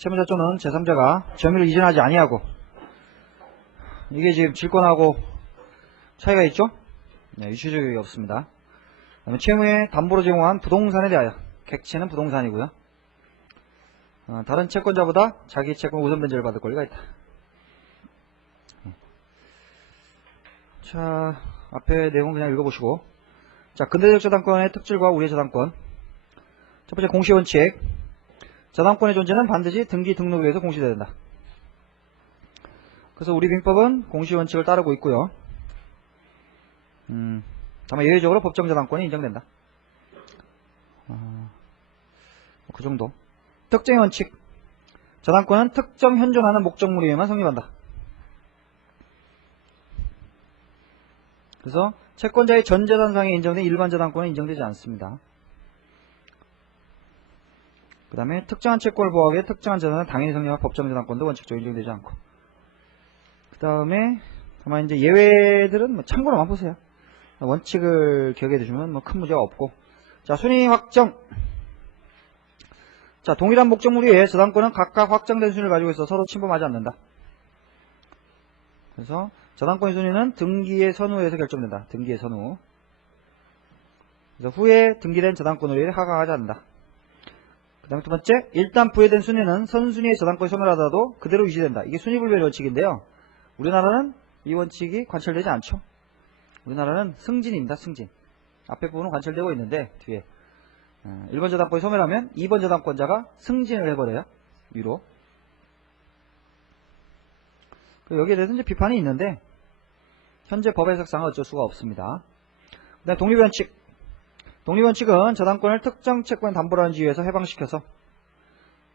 채무자 또는 제3자가 점유를 이전하지 아니하고, 이게 지금 질권하고 차이가 있죠? 네, 유추적이 없습니다. 그다음에 채무에 담보로 제공한 부동산에 대하여, 객체는 부동산이고요. 다른 채권자보다 자기 채권 우선 변제를 받을 권리가 있다. 자, 앞에 내용 그냥 읽어보시고. 자, 근대적 저당권의 특질과 우회 저당권. 첫 번째 공시원칙. 저당권의 존재는 반드시 등기 등록에 의해서 공시되어야 된다. 그래서 우리 민법은 공시원칙을 따르고 있고요. 다만 예외적으로 법정 저당권이 인정된다. 그 정도. 특정의 원칙. 저당권은 특정 현존하는 목적물에 의해만 성립한다. 그래서 채권자의 전 재산상에 인정된 일반 저당권은 인정되지 않습니다. 그 다음에 특정한 채권을 보호하기 위해 특정한 재산은 당연히 성립한 법정 저당권도 원칙적으로 인정되지 않고. 그 다음에 다만 이제 예외들은 뭐 참고로만 보세요. 원칙을 기억해 두시면 뭐 큰 문제가 없고. 자, 순위 확정. 자, 동일한 목적물에 의해 저당권은 각각 확정된 순위를 가지고 있어 서로 침범하지 않는다. 그래서 저당권의 순위는 등기의 선후에서 결정된다. 등기의 선후. 그래서 후에 등기된 저당권으로 인해 하강하지 않는다. 그 다음에 두 번째, 일단 부여된 순위는 선순위의 저당권이 소멸하더라도 그대로 유지된다. 이게 순위불변의 원칙인데요. 우리나라는 이 원칙이 관철되지 않죠. 우리나라는 승진입니다. 승진. 앞에 부분은 관철되고 있는데 뒤에 1번 저당권이 소멸하면 2번 저당권자가 승진을 해버려요. 위로. 여기에 대해서 이제 비판이 있는데 현재 법 해석상은 어쩔 수가 없습니다. 그 다음에 독립원칙. 독립원칙은 저당권을 특정 채권에 담보로 하는 지위에서 해방시켜서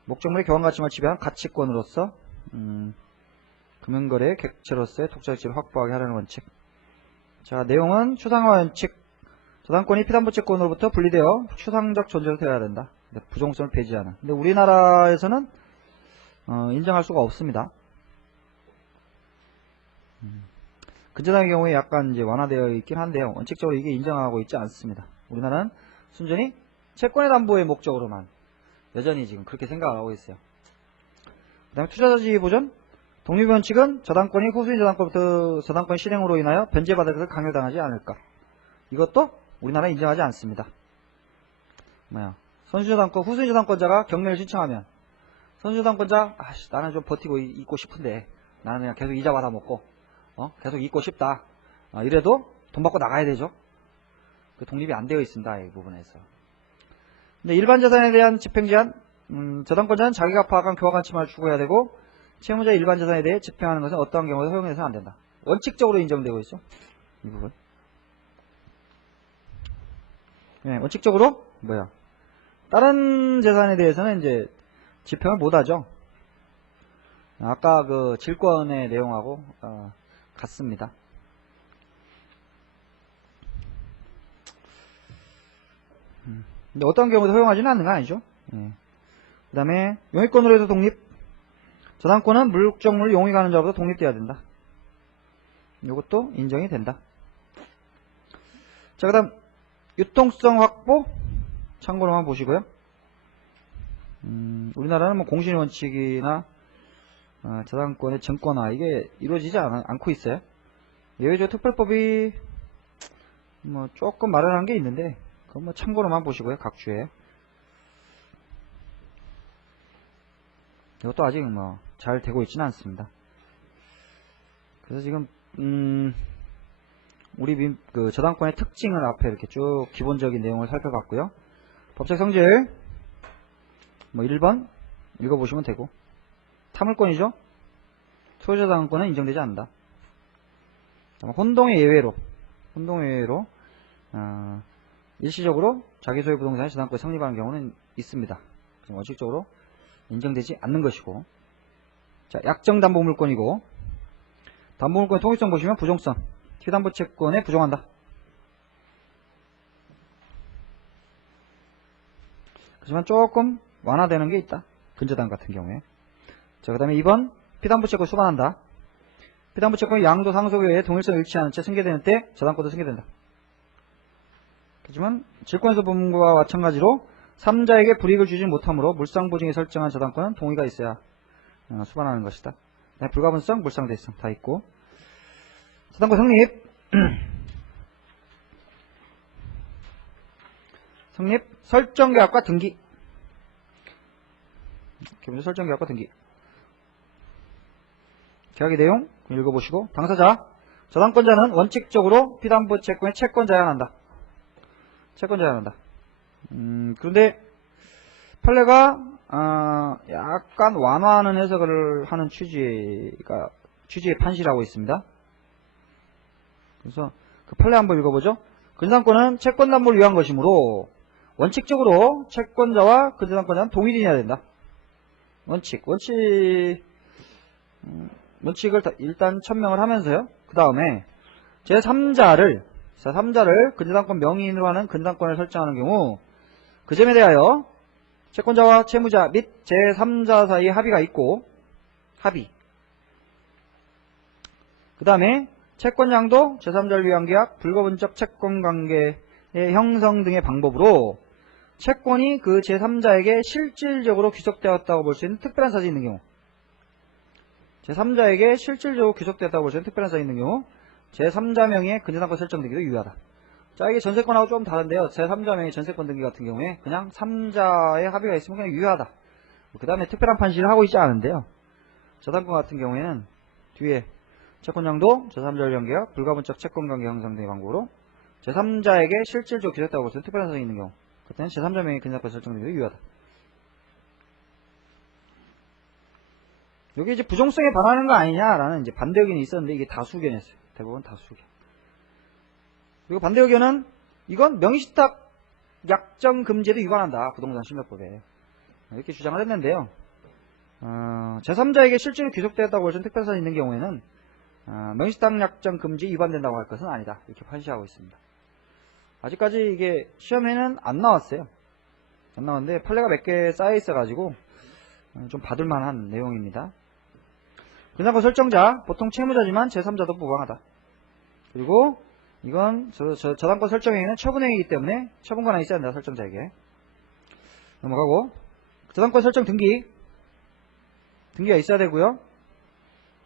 목적물의 교환가치만 지배한 가치권으로서 금융거래의 객체로서의 독자적 지위를 확보하게 하려는 원칙. 자, 내용은 추상화 원칙. 저당권이 피담보 채권으로부터 분리되어 추상적 존재로 되어야 된다. 부정성을 배제하는. 근데 우리나라에서는 인정할 수가 없습니다. 근저당의 경우에 약간 이제 완화되어 있긴 한데요. 원칙적으로 이게 인정하고 있지 않습니다. 우리나라는 순전히 채권의 담보의 목적으로만 여전히 지금 그렇게 생각하고 있어요. 그 다음에 투자자 지위 보전. 독립원칙은 저당권이 후순위 저당권부터 저당권 실행으로 인하여 변제받을 것을 강요당하지 않을까. 이것도 우리나라는 인정하지 않습니다. 선순위 저당권, 후순위 저당권자가 경매를 신청하면 선순위 저당권자, 나는 좀 버티고 있고 싶은데 나는 그냥 계속 이자 받아먹고 계속 있고 싶다. 이래도 돈 받고 나가야 되죠. 그 독립이 안 되어 있습니다. 이 부분에서. 근데 일반 재산에 대한 집행제한, 저당권자는 자기가 파악한 교환가치만을 추구해야 되고 채무자의 일반 재산에 대해 집행하는 것은 어떠한 경우에도 허용해서는 안 된다. 원칙적으로 인정되고 있죠. 이 부분. 네, 원칙적으로 다른 재산에 대해서는 이제 집행을 못하죠. 아까 그 질권의 내용하고 같습니다. 근데 어떤 경우도 허용하지는 않는 건 아니죠. 그 다음에 용익권으로 해서 독립. 저당권은 물적물을 용익하는 자로부터 독립돼야 된다. 이것도 인정이 된다. 자, 그 다음 유통성 확보. 참고로만 보시고요. 우리나라는 뭐 공신의 원칙이나 저당권의 증권화 이게 이루어지지 않고 있어요. 예외적 특별법이 뭐 조금 마련한 게 있는데 그건 뭐 참고로만 보시고요. 각 주에. 이것도 아직 뭐 잘 되고 있지는 않습니다. 그래서 지금 우리 그 저당권의 특징을 앞에 이렇게 쭉 기본적인 내용을 살펴봤고요. 법적 성질 뭐 1번 읽어보시면 되고, 탐물권이죠. 소유저당권은 인정되지 않는다. 혼동의 예외로 일시적으로 자기 소유 부동산의 저당권이 성립하는 경우는 있습니다. 원칙적으로 인정되지 않는 것이고. 자, 약정 담보물권이고, 담보물권의 통일성 보시면 부종성, 피담보 채권에 부종한다. 하지만 조금 완화되는 게 있다. 근저당 같은 경우에. 자, 그 다음에 2번 피담보 채권 수반한다. 피담보 채권이 양도 상속에 의해 동일성을 일치하는 채 승계되는 때 저당권도 승계된다. 하지만 질권에서 본 것과 마찬가지로 3자에게 불이익을 주지 못하므로 물상보증에 설정한 저당권은 동의가 있어야 수반하는 것이다. 불가분성, 물상대성 다 있고. 저당권 성립. 성립, 설정계약과 등기. 기본적으로 설정계약과 등기. 계약의 내용 읽어보시고. 당사자, 저당권자는 원칙적으로 피담보 채권의 채권자여야 한다. 채권자여야 한다. 그런데 판례가 약간 완화하는 해석을 하는 취지의 판시라고 있습니다. 그래서 그 판례 한번 읽어보죠. 근저당권은 채권담보를 위한 것이므로 원칙적으로 채권자와 근저당권자는 동일인해야 된다. 원칙을 일단 천명을 하면서요. 그 다음에 제3자를 근저당권 명의인으로 하는 근저당권을 설정하는 경우 그 점에 대하여 채권자와 채무자 및 제3자 사이에 합의가 있고 그 다음에 채권량도 제3자를 위한 계약, 불가분적 채권관계의 형성 등의 방법으로 채권이 그 제3자에게 실질적으로 귀속되었다고 볼 수 있는 특별한 사실이 있는 경우 제3자에게 실질적으로 귀속되었다고 볼 수 있는 특별한 사실이 있는 경우 제3자 명의의 근저당권 설정되기도 유효하다. 자, 이게 전세권하고 좀 다른데요. 제3자 명의 전세권 등기 같은 경우에 그냥 3자의 합의가 있으면 그냥 유효하다. 그 다음에 특별한 판시를 하고 있지 않은데요. 저당권 같은 경우에는 뒤에 채권량도 제3자를 위한 계약, 불가분적 채권관계 형성 등의 방법으로 제3자에게 실질적으로 귀속되었다고 볼 수 있는 특별한 사실이 있는 경우 그때는 제3자 명의 근저당권 설정되기도 유효하다. 여기 이제 부정성에 반하는 거 아니냐라는 이제 반대 의견이 있었는데 이게 다수 의견이었어요. 대부분 다수 의견. 그리고 반대 의견은 이건 명의신탁 약정 금지에도 위반한다. 부동산 실명법에. 이렇게 주장을 했는데요. 제3자에게 실질로 귀속되었다고 볼 수 있는 특별한 사실이 있는 경우에는 명의신탁 약정 금지 위반된다고 할 것은 아니다. 이렇게 판시하고 있습니다. 아직까지 이게 시험에는 안 나왔어요. 안 나왔는데 판례가 몇 개 쌓여 있어가지고 좀 받을만한 내용입니다. 근저당권 설정자, 보통 채무자지만 제3자도 무방하다. 그리고 이건 저당권 설정행위는 처분행위이기 때문에 처분권한이 있어야 한다. 설정자에게. 넘어가고 저당권 설정 등기가 있어야 되고요.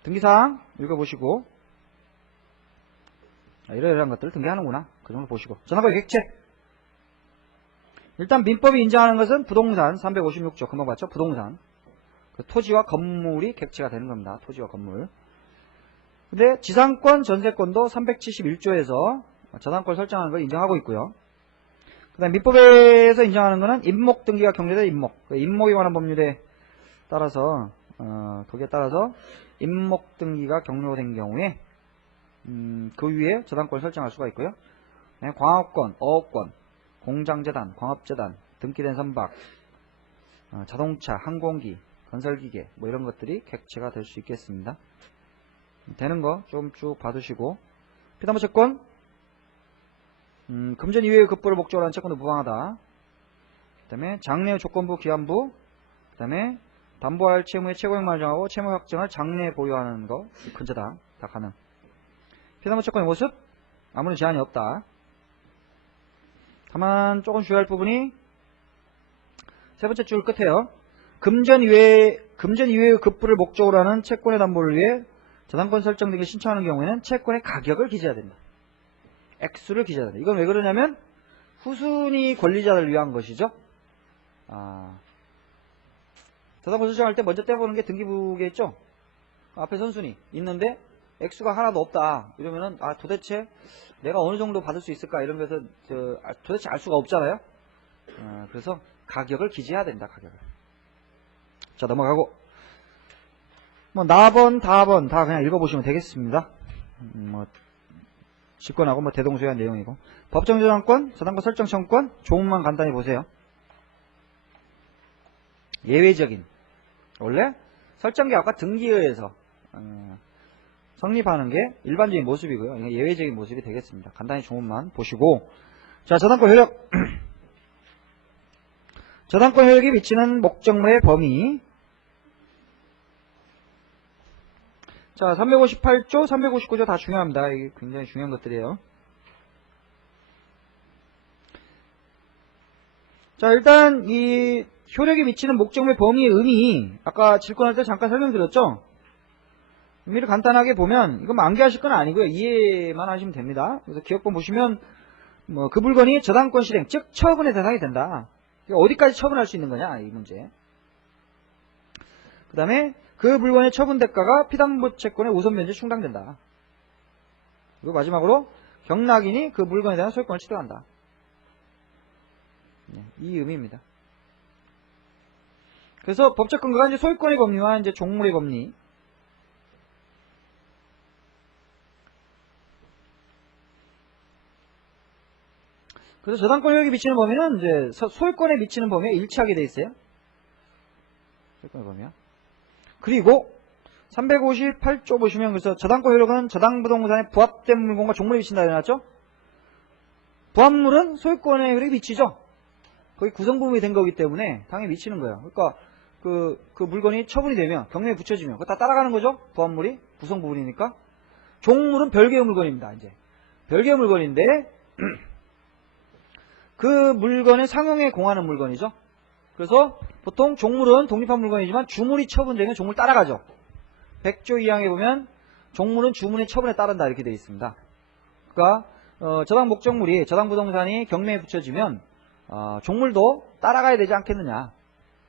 등기사항 읽어보시고 이러이러한 것들을 등기하는구나. 그 정도 보시고. 저당권 객체. 일단 민법이 인정하는 것은 부동산 356조 금방 봤죠? 부동산. 그 토지와 건물이 객체가 되는 겁니다. 토지와 건물. 근데 지상권, 전세권도 371조에서 저당권 설정하는 걸 인정하고 있고요. 그 다음에 민법에서 인정하는 것은 임목 등기가 경료된 임목. 임목에 관한 법률에 따라서 거기에 따라서 임목 등기가 경료된 경우에 그 위에 저당권을 설정할 수가 있고요. 광업권, 어업권, 공장재단, 광업재단, 등기된 선박, 자동차, 항공기, 건설기계 뭐 이런 것들이 객체가 될 수 있겠습니다. 되는 거 좀 쭉 봐두시고 피담보 채권 금전 이외의 급부를 목적으로 한 채권도 무방하다. 그 다음에 장래 조건부 기한부 그 다음에 담보할 채무의 최고액만을 정하고 채무 확정을 장래에 보유하는 거 근저당 다 가능. 피담보 채권의 모습 아무런 제한이 없다. 다만 조금 주의할 부분이 세 번째 줄 끝에요. 금전 이외의 급부를 목적으로 하는 채권의 담보를 위해 저당권 설정 등을 신청하는 경우에는 채권의 가격을 기재해야 된다. 액수를 기재해야 된다. 이건 왜 그러냐면 후순위 권리자를 위한 것이죠. 저당권 설정할 때 먼저 떼보는 게 등기부겠죠. 앞에 선순위 있는데 액수가 하나도 없다. 이러면은 도대체 내가 어느 정도 받을 수 있을까 이런 것은 도대체 알 수가 없잖아요. 그래서 가격을 기재해야 된다. 가격을. 자, 넘어가고 뭐 나번, 다번 다 그냥 읽어보시면 되겠습니다. 뭐 직권하고 뭐 대동소이한 내용이고 법정 저당권, 저당권 설정 청구권 조문만 간단히 보세요. 예외적인 원래 설정계약과 등기에 의해서 성립하는 게 일반적인 모습이고요. 예외적인 모습이 되겠습니다. 간단히 조문만 보시고 자, 저당권 효력 저당권 효력이 미치는 목적물의 범위 자, 358조, 359조 다 중요합니다. 이게 굉장히 중요한 것들이에요. 자, 일단 이 효력이 미치는 목적물 범위의 의미, 아까 질권할 때 잠깐 설명드렸죠? 의미를 간단하게 보면 이건 암기하실 건 아니고요. 이해만 하시면 됩니다. 그래서 기억본 보시면 뭐 그 물건이 저당권 실행, 즉 처분의 대상이 된다. 그러니까 어디까지 처분할 수 있는 거냐, 이 문제. 그 다음에 그 물건의 처분 대가가 피담보 채권의 우선 변제 충당된다. 그리고 마지막으로 경락인이 그 물건에 대한 소유권을 취득한다. 이 의미입니다. 그래서 법적 근거가 이제 소유권의 법리와 이제 종물의 법리. 그래서 저당권 효력이 미치는 범위는 이제 소유권에 미치는 범위에 일치하게 돼 있어요. 소유권의 범위야. 그리고 358조 보시면 그래서 저당권 효력은 저당부동산에 부합된 물건과 종물에 미친다 해놨죠? 부합물은 소유권의 효력이 미치죠. 거기 구성부분이 된 거기 때문에 당연히 미치는 거예요. 그러니까 그 물건이 처분이 되면 경매에 붙여지면 그거 다 따라가는 거죠. 부합물이 구성부분이니까. 종물은 별개의 물건입니다. 이제 별개의 물건인데 그 물건의 상용에 공하는 물건이죠. 그래서 보통 종물은 독립한 물건이지만 주물이 처분되면 종물 따라가죠. 100조 2항에 보면 종물은 주문의 처분에 따른다 이렇게 되어 있습니다. 그러니까 저당 목적물이 저당부동산이 경매에 붙여지면 종물도 따라가야 되지 않겠느냐.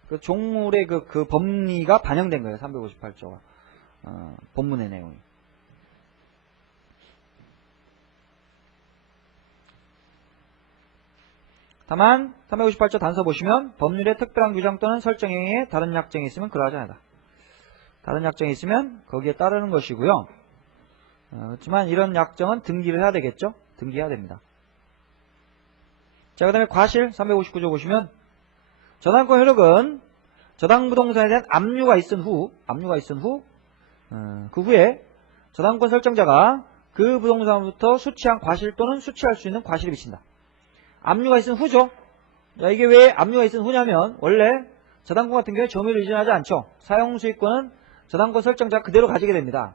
그 종물의 그 법리가 반영된 거예요. 358조가 본문의 내용이. 다만 358조 단서 보시면 법률의 특별한 규정 또는 설정에 다른 약정이 있으면 그러하지 않다. 다른 약정이 있으면 거기에 따르는 것이고요. 그렇지만 이런 약정은 등기를 해야 되겠죠. 등기해야 됩니다. 자, 그 다음에 과실 359조 보시면 저당권 효력은 저당부동산에 대한 압류가 있은 후 그 후에 저당권 설정자가 그 부동산부터 수취한 과실 또는 수취할 수 있는 과실이 미친다. 압류가 있은 후죠. 자, 이게 왜 압류가 있은 후냐면 원래 저당권 같은 경우에 점유를 이전하지 않죠. 사용수익권은 저당권 설정자가 그대로 가지게 됩니다.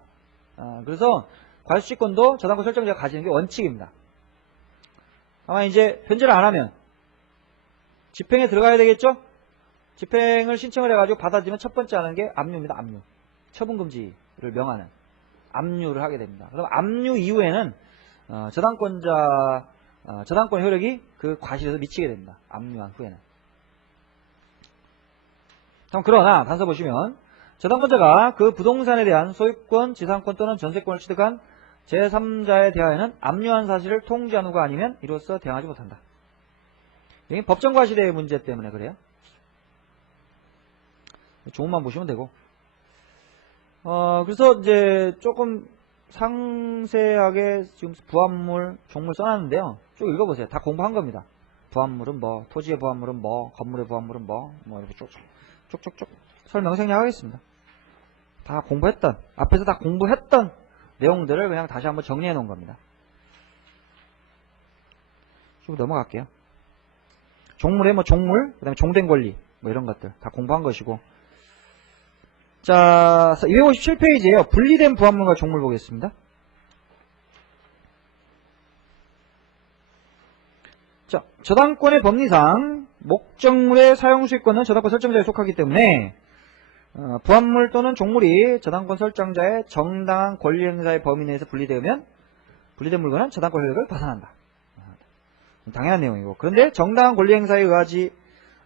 그래서 과실권도 저당권 설정자가 가지는 게 원칙입니다. 다만 이제 변제를 안 하면 집행에 들어가야 되겠죠. 집행을 신청을 해가지고 받아들이면 첫 번째 하는 게 압류입니다. 압류. 처분금지를 명하는 압류를 하게 됩니다. 그럼 압류 이후에는 저당권 효력이 그 과실에서 미치게 됩니다. 압류한 후에는. 그러나 단서 보시면 저당권자가 그 부동산에 대한 소유권, 지상권 또는 전세권을 취득한 제3자에 대하여는 압류한 사실을 통지한 후가 아니면 이로써 대항하지 못한다. 이게 법정과실의 문제 때문에 그래요. 조문만 보시면 되고. 그래서 이제 조금 상세하게 지금 부합물, 종물 써놨는데요. 쭉 읽어보세요. 다 공부한 겁니다. 부합물은 뭐, 토지의 부합물은 뭐, 건물의 부합물은 뭐 이렇게 쭉쭉쭉 설명 생략하겠습니다. 다 공부했던, 앞에서 다 공부했던 내용들을 그냥 다시 한번 정리해 놓은 겁니다. 쭉 넘어갈게요. 종물에 뭐 종물, 그 다음에 종된 권리, 뭐 이런 것들 다 공부한 것이고. 자, 257페이지에요. 분리된 부합물과 종물 보겠습니다. 자, 저당권의 법리상 목적물의 사용수익권은 저당권 설정자에 속하기 때문에 부합물 또는 종물이 저당권 설정자의 정당한 권리 행사의 범위 내에서 분리되면 분리된 물건은 저당권 효력을 벗어난다. 당연한 내용이고. 그런데 정당한 권리 행사에 의하지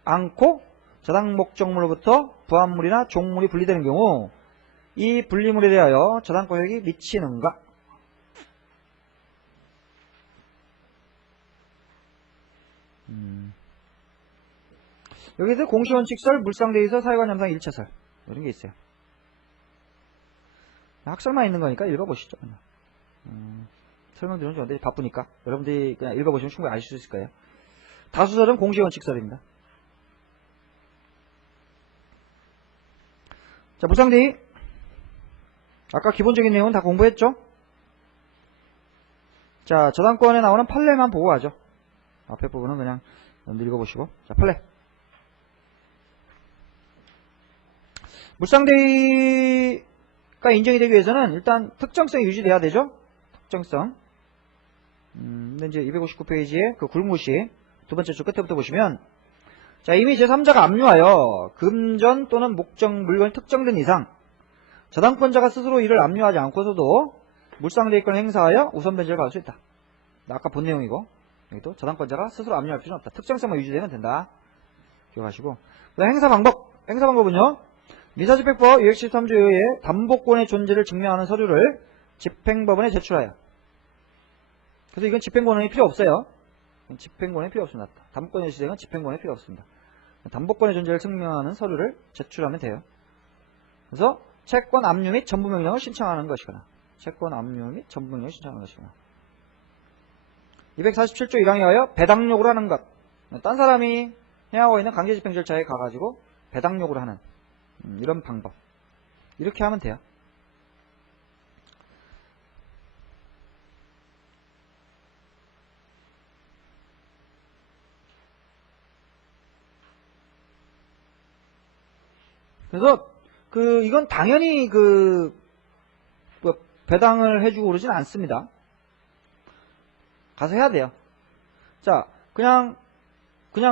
않고 저당 목적물로부터 부합물이나 종물이 분리되는 경우 이 분리물에 대하여 저당권 효력이 미치는가? 여기서 공시원칙설, 물상대의서, 사유관념상 1차설 이런 게 있어요. 학설만 있는 거니까 읽어보시죠. 설명드리면 좋은데 바쁘니까 여러분들이 그냥 읽어보시면 충분히 아실 수 있을 거예요. 다수설은 공시원칙설입니다. 자, 물상대의 아까 기본적인 내용은 다 공부했죠? 자, 저당권에 나오는 판례만 보고 가죠. 앞에 부분은 그냥 읽어보시고. 자, 판례. 물상대의가 인정이 되기 위해서는 일단 특정성이 유지돼야 되죠. 특정성. 근데 이제 259페이지에 그 굴무시 두 번째 줄 끝에부터 보시면 자, 이미 제3자가 압류하여 금전 또는 목적 물건이 특정된 이상 저당권자가 스스로 이를 압류하지 않고서도 물상대위권을 행사하여 우선 변제를 받을 수 있다. 아까 본 내용이고, 여기도 저당권자가 스스로 압류할 필요는 없다. 특정성만 유지되면 된다. 기억하시고. 그다음 행사 방법. 행사 방법은요, 민사집행법 213조에 의해 담보권의 존재를 증명하는 서류를 집행법원에 제출하여. 그래서 이건 집행권이 필요 없어요. 집행권이 필요 없습니다. 담보권의 시행은 집행권이 필요 없습니다. 담보권의 존재를 증명하는 서류를 제출하면 돼요. 그래서 채권 압류 및 전부명령을 신청하는 것이거나, 채권 압류 및 전부명령을 신청하는 것이거나. 247조 1항에 하여 배당 요구를 하는 것. 딴 사람이 행하고 있는 강제집행 절차에 가가지고 배당 요구를 하는 이런 방법. 이렇게 하면 돼요. 그래서 이건 당연히 배당을 해주고 그러진 않습니다. 가서 해야 돼요. 자, 그냥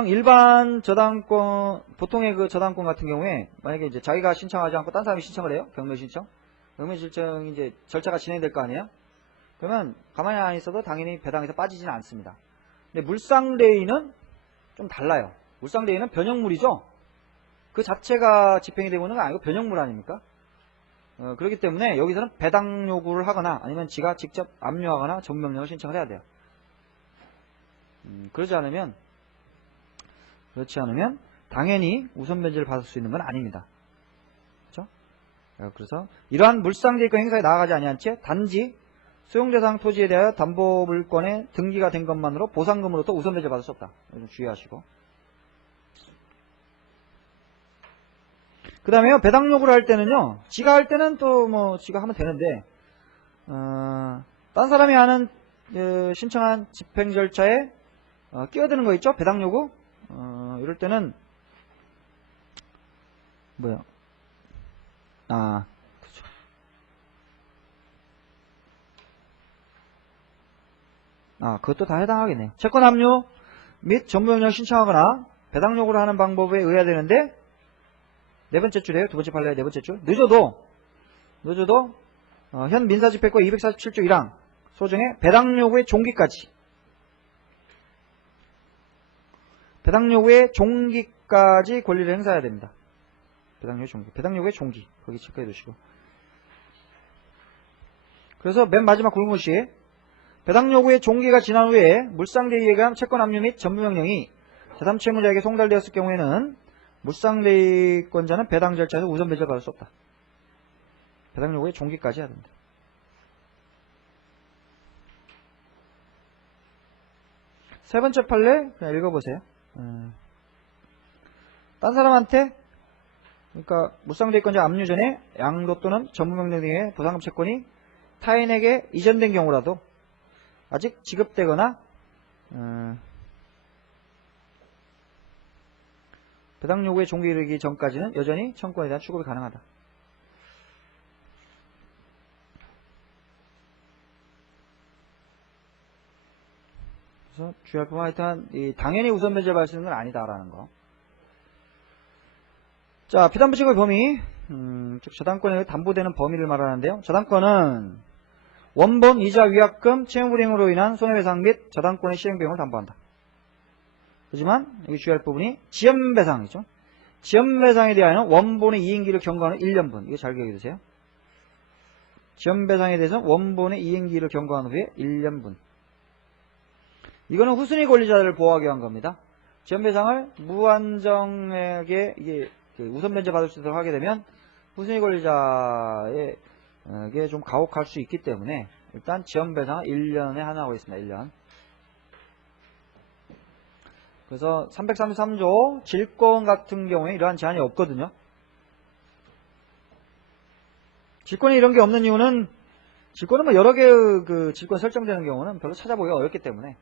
일반 저당권, 보통의 그 저당권 같은 경우에 만약에 이제 자기가 신청하지 않고 딴 사람이 신청을 해요. 경매 신청. 경매 신청이 이제 절차가 진행될 거 아니에요. 그러면 가만히 안 있어도 당연히 배당에서 빠지지는 않습니다. 근데 물상대위는 좀 달라요. 물상대위는 변형물이죠. 그 자체가 집행이 되고 있는 건 아니고 변형물 아닙니까? 그렇기 때문에 여기서는 배당 요구를 하거나 아니면 지가 직접 압류하거나 전부명령을 신청을 해야 돼요. 그렇지 않으면 당연히 우선 변제를 받을 수 있는 건 아닙니다. 그렇죠? 그래서 이러한 물상대위권 행사에 나아가지 아니한 채 단지 소용대상 토지에 대하여 담보물권에 등기가 된 것만으로 보상금으로부터 우선 변제를 받을 수 없다. 좀 주의하시고. 그 다음에요, 배당 요구를 할 때는요, 지가 할 때는 또 지가 하면 되는데, 딴 사람이 하는, 신청한 집행 절차에, 끼어드는 거 있죠? 배당 요구? 이럴 때는, 그쵸. 그것도 다 해당하겠네요. 채권 압류 및 전부명령 신청하거나, 배당 요구를 하는 방법에 의해야 되는데, 네 번째 줄이에요. 두 번째 판례 네 번째 줄. 늦어도 현 민사집행법 247조 1항 소정의 배당 요구의 종기까지. 배당 요구의 종기까지 권리를 행사해야 됩니다. 배당 요구의 종기. 배당 요구의 종기. 거기 체크해 두시고. 그래서 맨 마지막 굵은 것이 배당 요구의 종기가 지난 후에 물상대위에 의한 채권 압류 및 전부명령이 제3채무자에게 송달되었을 경우에는 물상대위권자는 배당 절차에서 우선 변제를 받을 수 없다. 배당 요구의 종기까지 해야 됩니다. 세 번째 판례 그냥 읽어보세요. 딴 사람한테 그러니까 물상대위권자 압류 전에 양도 또는 전부명령 등의 보상금 채권이 타인에게 이전된 경우라도 아직 지급되거나 배당 요구의 종기에 이르기 전까지는 여전히 청구권에 대한 취급이 가능하다. 그래서 주의할 부분 하여튼 당연히 우선 변제를 받을 수 있는 건 아니다라는 거. 자, 피담보증의 범위, 즉 저당권에 담보되는 범위를 말하는데요. 저당권은 원본, 이자, 위약금, 채무불이행으로 인한 손해배상 및 저당권의 시행비용을 담보한다. 하지만 여기 주의할 부분이 지연배상이죠. 지연배상에 대하여는 원본의 이행기를 경과하는 1년분. 이거 잘 기억해 두세요. 지연배상에 대해서는 원본의 이행기를 경과한 후에 1년분. 이거는 후순위 권리자들을 보호하기 위한 겁니다. 지연배상을 무한정에게 이게 우선 변제 받을 수 있도록 하게 되면 후순위 권리자에게 좀 가혹할 수 있기 때문에 일단 지연배상은 1년에 하나 하고 있습니다. 1년. 그래서 333조 질권 같은 경우에 이러한 제한이 없거든요. 질권이 이런 게 없는 이유는 질권은 여러 개의 그 질권 설정되는 경우는 별로 찾아보기가 어렵기 때문에.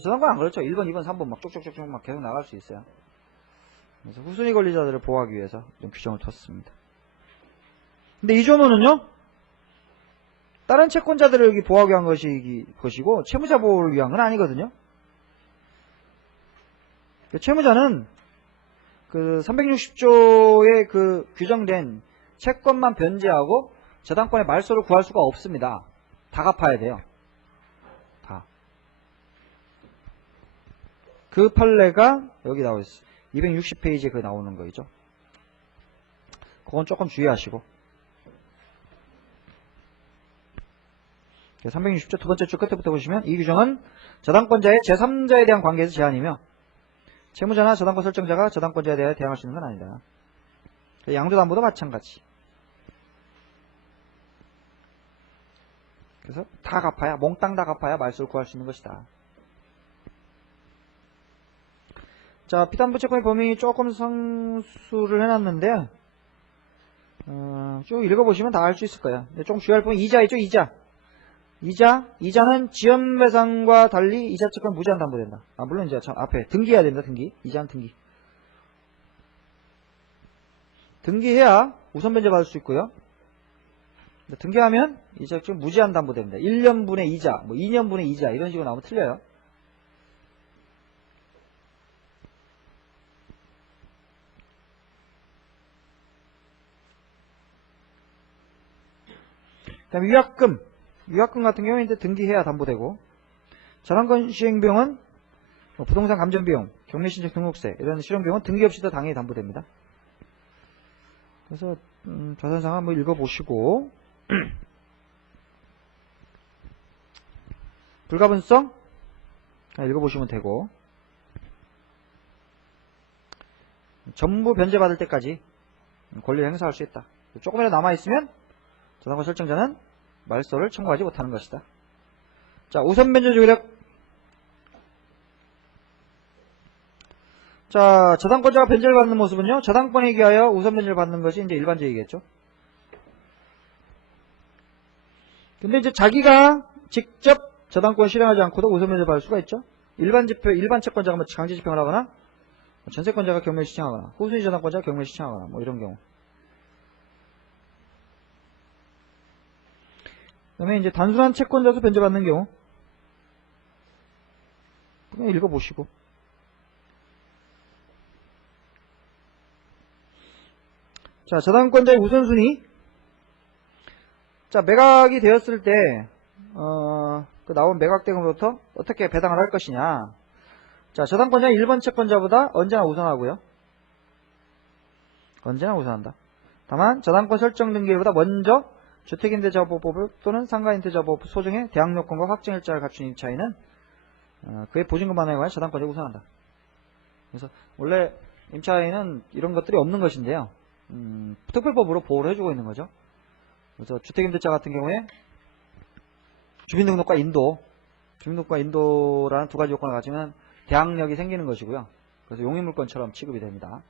저당권 안 그렇죠. 1번, 2번, 3번 막 쭉쭉쭉 막 계속 나갈 수 있어요. 그래서 후순위 권리자들을 보호하기 위해서 좀 규정을 뒀습니다. 근데 이 조문은요, 다른 채권자들을 여기 보호하기 위한 것이고 채무자 보호를 위한 건 아니거든요. 채무자는 그 360조에 그 규정된 채권만 변제하고 저당권의 말소를 구할 수가 없습니다. 다 갚아야 돼요. 다. 그 판례가 여기 나와 있어. 260페이지에 그 나오는 거죠. 그건 조금 주의하시고. 360조 두 번째 줄 끝에부터 보시면 이 규정은 저당권자의 제3자에 대한 관계에서 제한이며 채무자나 저당권 설정자가 저당권자에 대해 대항할 수 있는 건 아니다. 양도담보도 마찬가지. 그래서 다 갚아야, 몽땅 다 갚아야 말소를 구할 수 있는 것이다. 자, 피담보 채권의 범위 조금 상수를 해놨는데 쭉 읽어보시면 다 알 수 있을 거예요. 조금 주의할 부분 이자 있죠, 이자. 이자는 지연배상과 달리 이자 채권 무제한 담보된다. 물론 이제 앞에 등기해야 된다, 등기. 이자는 등기. 등기해야 우선 변제 받을 수 있고요. 등기하면 이자 채권 무제한 담보됩니다. 1년분의 이자, 2년분의 이자 이런 식으로 나오면 틀려요. 그 다음에 위약금 같은 경우에 이제 등기해야 담보되고, 저당권 시행비용은 부동산 감정비용, 경매신청 등록세 이런 실용비용은 등기 없이도 당연히 담보됩니다. 그래서 자세한 한번 읽어보시고 불가분성 읽어보시면 되고, 전부 변제받을 때까지 권리를 행사할 수 있다. 조금이라도 남아있으면 저당권 설정자는 말소를 청구하지 못하는 것이다. 자, 우선 변제 조력. 자, 저당권자가 변제를 받는 모습은요, 저당권에 기하여 우선 변제를 받는 것이 이제 일반적이겠죠. 근데 이제 자기가 직접 저당권 실행하지 않고도 우선 변제를 받을 수가 있죠. 일반 채권자가 강제 집행을 하거나, 전세권자가 경매 시청하거나, 후순위 저당권자가 경매 시청하거나, 이런 경우. 그 다음에 이제 단순한 채권자수 변제받는 경우. 그냥 읽어보시고. 자, 저당권자의 우선순위. 자, 매각이 되었을 때, 그 나온 매각대금으로부터 어떻게 배당을 할 것이냐. 자, 저당권자는 1번 채권자보다 언제나 우선하고요. 언제나 우선한다. 다만, 저당권 설정 등기일보다 먼저 주택임대차보호법 또는 상가임대차보호법 소정의 대항요건과 확정일자를 갖춘 임차인은 그의 보증금 반환에 관해 저당권자가 우선한다. 그래서 원래 임차인은 이런 것들이 없는 것인데요. 특별법으로 보호를 해주고 있는 거죠. 그래서 주택임대차 같은 경우에 주민등록과 인도라는 두 가지 요건을 가지면 대항력이 생기는 것이고요. 그래서 용의물권처럼 취급이 됩니다.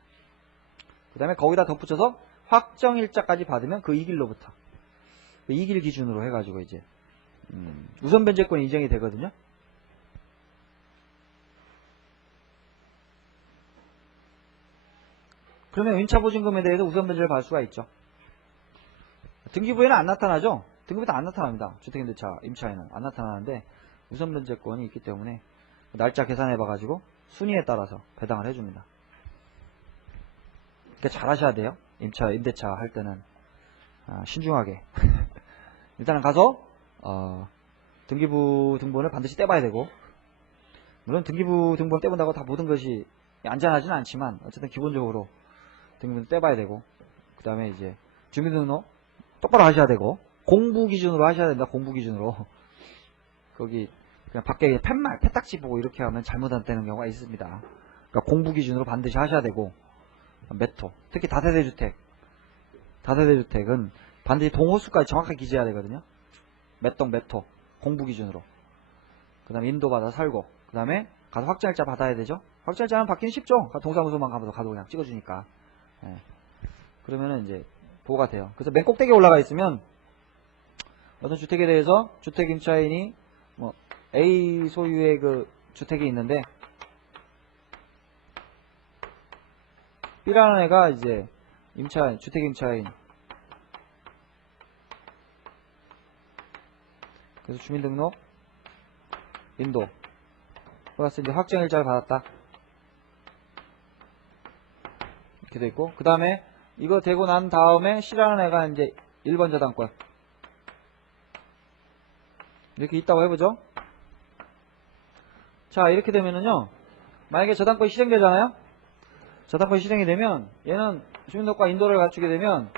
그 다음에 거기다 덧붙여서 확정일자까지 받으면 그 2길로부터 그 2길 기준으로 해가지고 이제 우선 변제권이 인정이 되거든요. 그러면 임차보증금에 대해서 우선 변제를 받을 수가 있죠. 등기부에는 안 나타나죠. 등기부에는 안 나타납니다. 주택임대차 임차에는 안 나타나는데 우선 변제권이 있기 때문에 날짜 계산해 봐가지고 순위에 따라서 배당을 해줍니다. 그러니까 잘 하셔야 돼요. 임대차 할 때는 신중하게 일단은 가서 등기부 등본을 반드시 떼봐야 되고, 물론 등기부 등본 떼본다고 다 모든 것이 안전하지는 않지만 어쨌든 기본적으로 등기부 떼봐야 되고, 그 다음에 이제 주민등록 똑바로 하셔야 되고, 공부 기준으로 하셔야 된다. 공부 기준으로. 거기 그냥 밖에 팻딱지 보고 이렇게 하면 잘못되는 경우가 있습니다. 그러니까 공부 기준으로 반드시 하셔야 되고, 몇 호, 특히 다세대주택은 반드시 동호수까지 정확하게 기재해야 되거든요. 몇 동 몇 호, 공부 기준으로. 그 다음에 인도받아 살고, 그 다음에 가서 확정일자 받아야 되죠. 확정일자는 받기는 쉽죠. 동사무소만 가서 그냥 찍어주니까. 예. 그러면은 이제 보호가 돼요. 그래서 맨 꼭대기에 올라가 있으면 어떤 주택에 대해서 주택 임차인이 A 소유의 그 주택이 있는데 B라는 애가 이제 주택 임차인. 그래서 주민등록, 인도. 그래서 이제 확정일자를 받았다. 이렇게 돼 있고, 그 다음에 이거 되고 난 다음에 C라는 애가 이제 1번 저당권 이렇게 있다고 해보죠. 자, 이렇게 되면은요, 만약에 저당권이 실행되잖아요. 저당권이 실행이 되면 얘는 주민등록과 인도를 갖추게 되면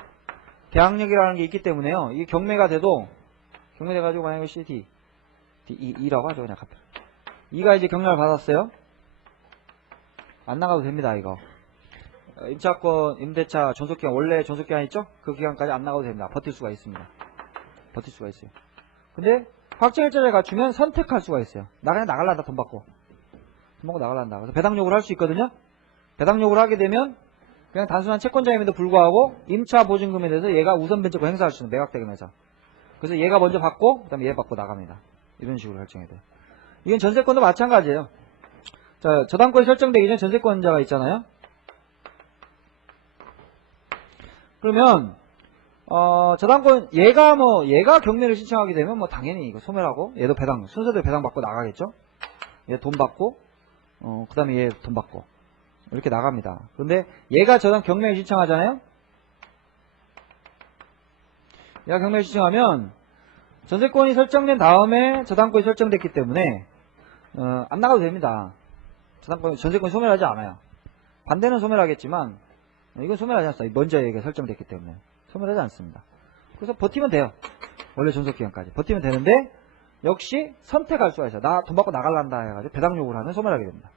대항력이라는 게 있기 때문에요. 이게 경매가 돼도 경매돼가지고 만약에 CD E라고 하죠. 그냥 카페 2가 이제 경락을 받았어요. 안 나가도 됩니다. 이거 임차권, 임대차, 존속기간, 원래 존속기간 있죠? 그 기간까지 안 나가도 됩니다. 버틸 수가 있습니다. 버틸 수가 있어요. 근데 확정일자를 갖추면 선택할 수가 있어요. 나 그냥 나갈란다. 돈 받고 나갈란다. 그래서 배당 요구를 할 수 있거든요. 배당 요구를 하게 되면 그냥 단순한 채권자임에도 불구하고 임차 보증금에 대해서 얘가 우선 변제권 행사할 수 있는 매각대금에서. 그래서 얘가 먼저 받고 그 다음에 얘 받고 나갑니다. 이런 식으로 설정해야 돼요. 이건 전세권도 마찬가지예요. 자, 저당권이 설정되기 전에 전세권자가 있잖아요. 그러면 저당권 얘가 경매를 신청하게 되면 당연히 이거 소멸하고 얘도 배당 순서대로 배당 받고 나가겠죠. 얘 돈 받고 그 다음에 얘 돈 받고 이렇게 나갑니다. 그런데 얘가 경매를 신청하잖아요. 얘가 경매를 신청하면 전세권이 설정된 다음에 저당권이 설정됐기 때문에 안 나가도 됩니다. 전세권이 소멸하지 않아요. 반대는 소멸하겠지만 이건 소멸하지 않습니다. 먼저 얘가 설정됐기 때문에 소멸하지 않습니다. 그래서 버티면 돼요. 원래 존속기간까지 버티면 되는데 역시 선택할 수가 있어요. 나 돈 받고 나갈란다 해가지고 배당 요구를 하면 소멸하게 됩니다.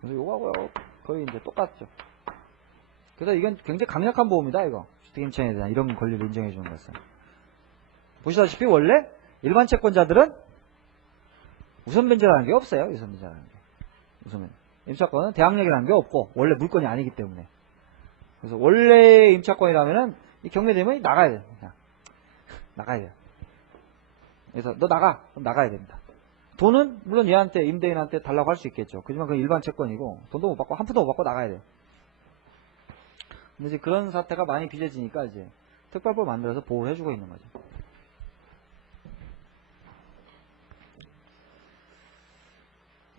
그래서 요거하고요 거의 이제 똑같죠. 그래서 이건 굉장히 강력한 보험이다. 이거 주택임차인에 대한 이런 권리를 인정해 주는 것은. 보시다시피 원래 일반 채권자들은 우선 변제라는 게 없어요. 우선 변제라는 게. 우선 임차권은 대항력이라는 게 없고 원래 물건이 아니기 때문에. 그래서 원래 임차권이라면은 이 경매되면 나가야 돼요. 그냥. 나가야 돼요. 그래서 너 나가. 그럼 나가야 됩니다. 돈은 물론 얘한테 임대인한테 달라고 할 수 있겠죠. 그지만 그건 일반 채권이고 돈도 못 받고 한 푼도 못 받고 나가야 돼요. 근데 이제 그런 사태가 많이 빚어지니까 이제 특별법을 만들어서 보호를 해주고 있는 거죠.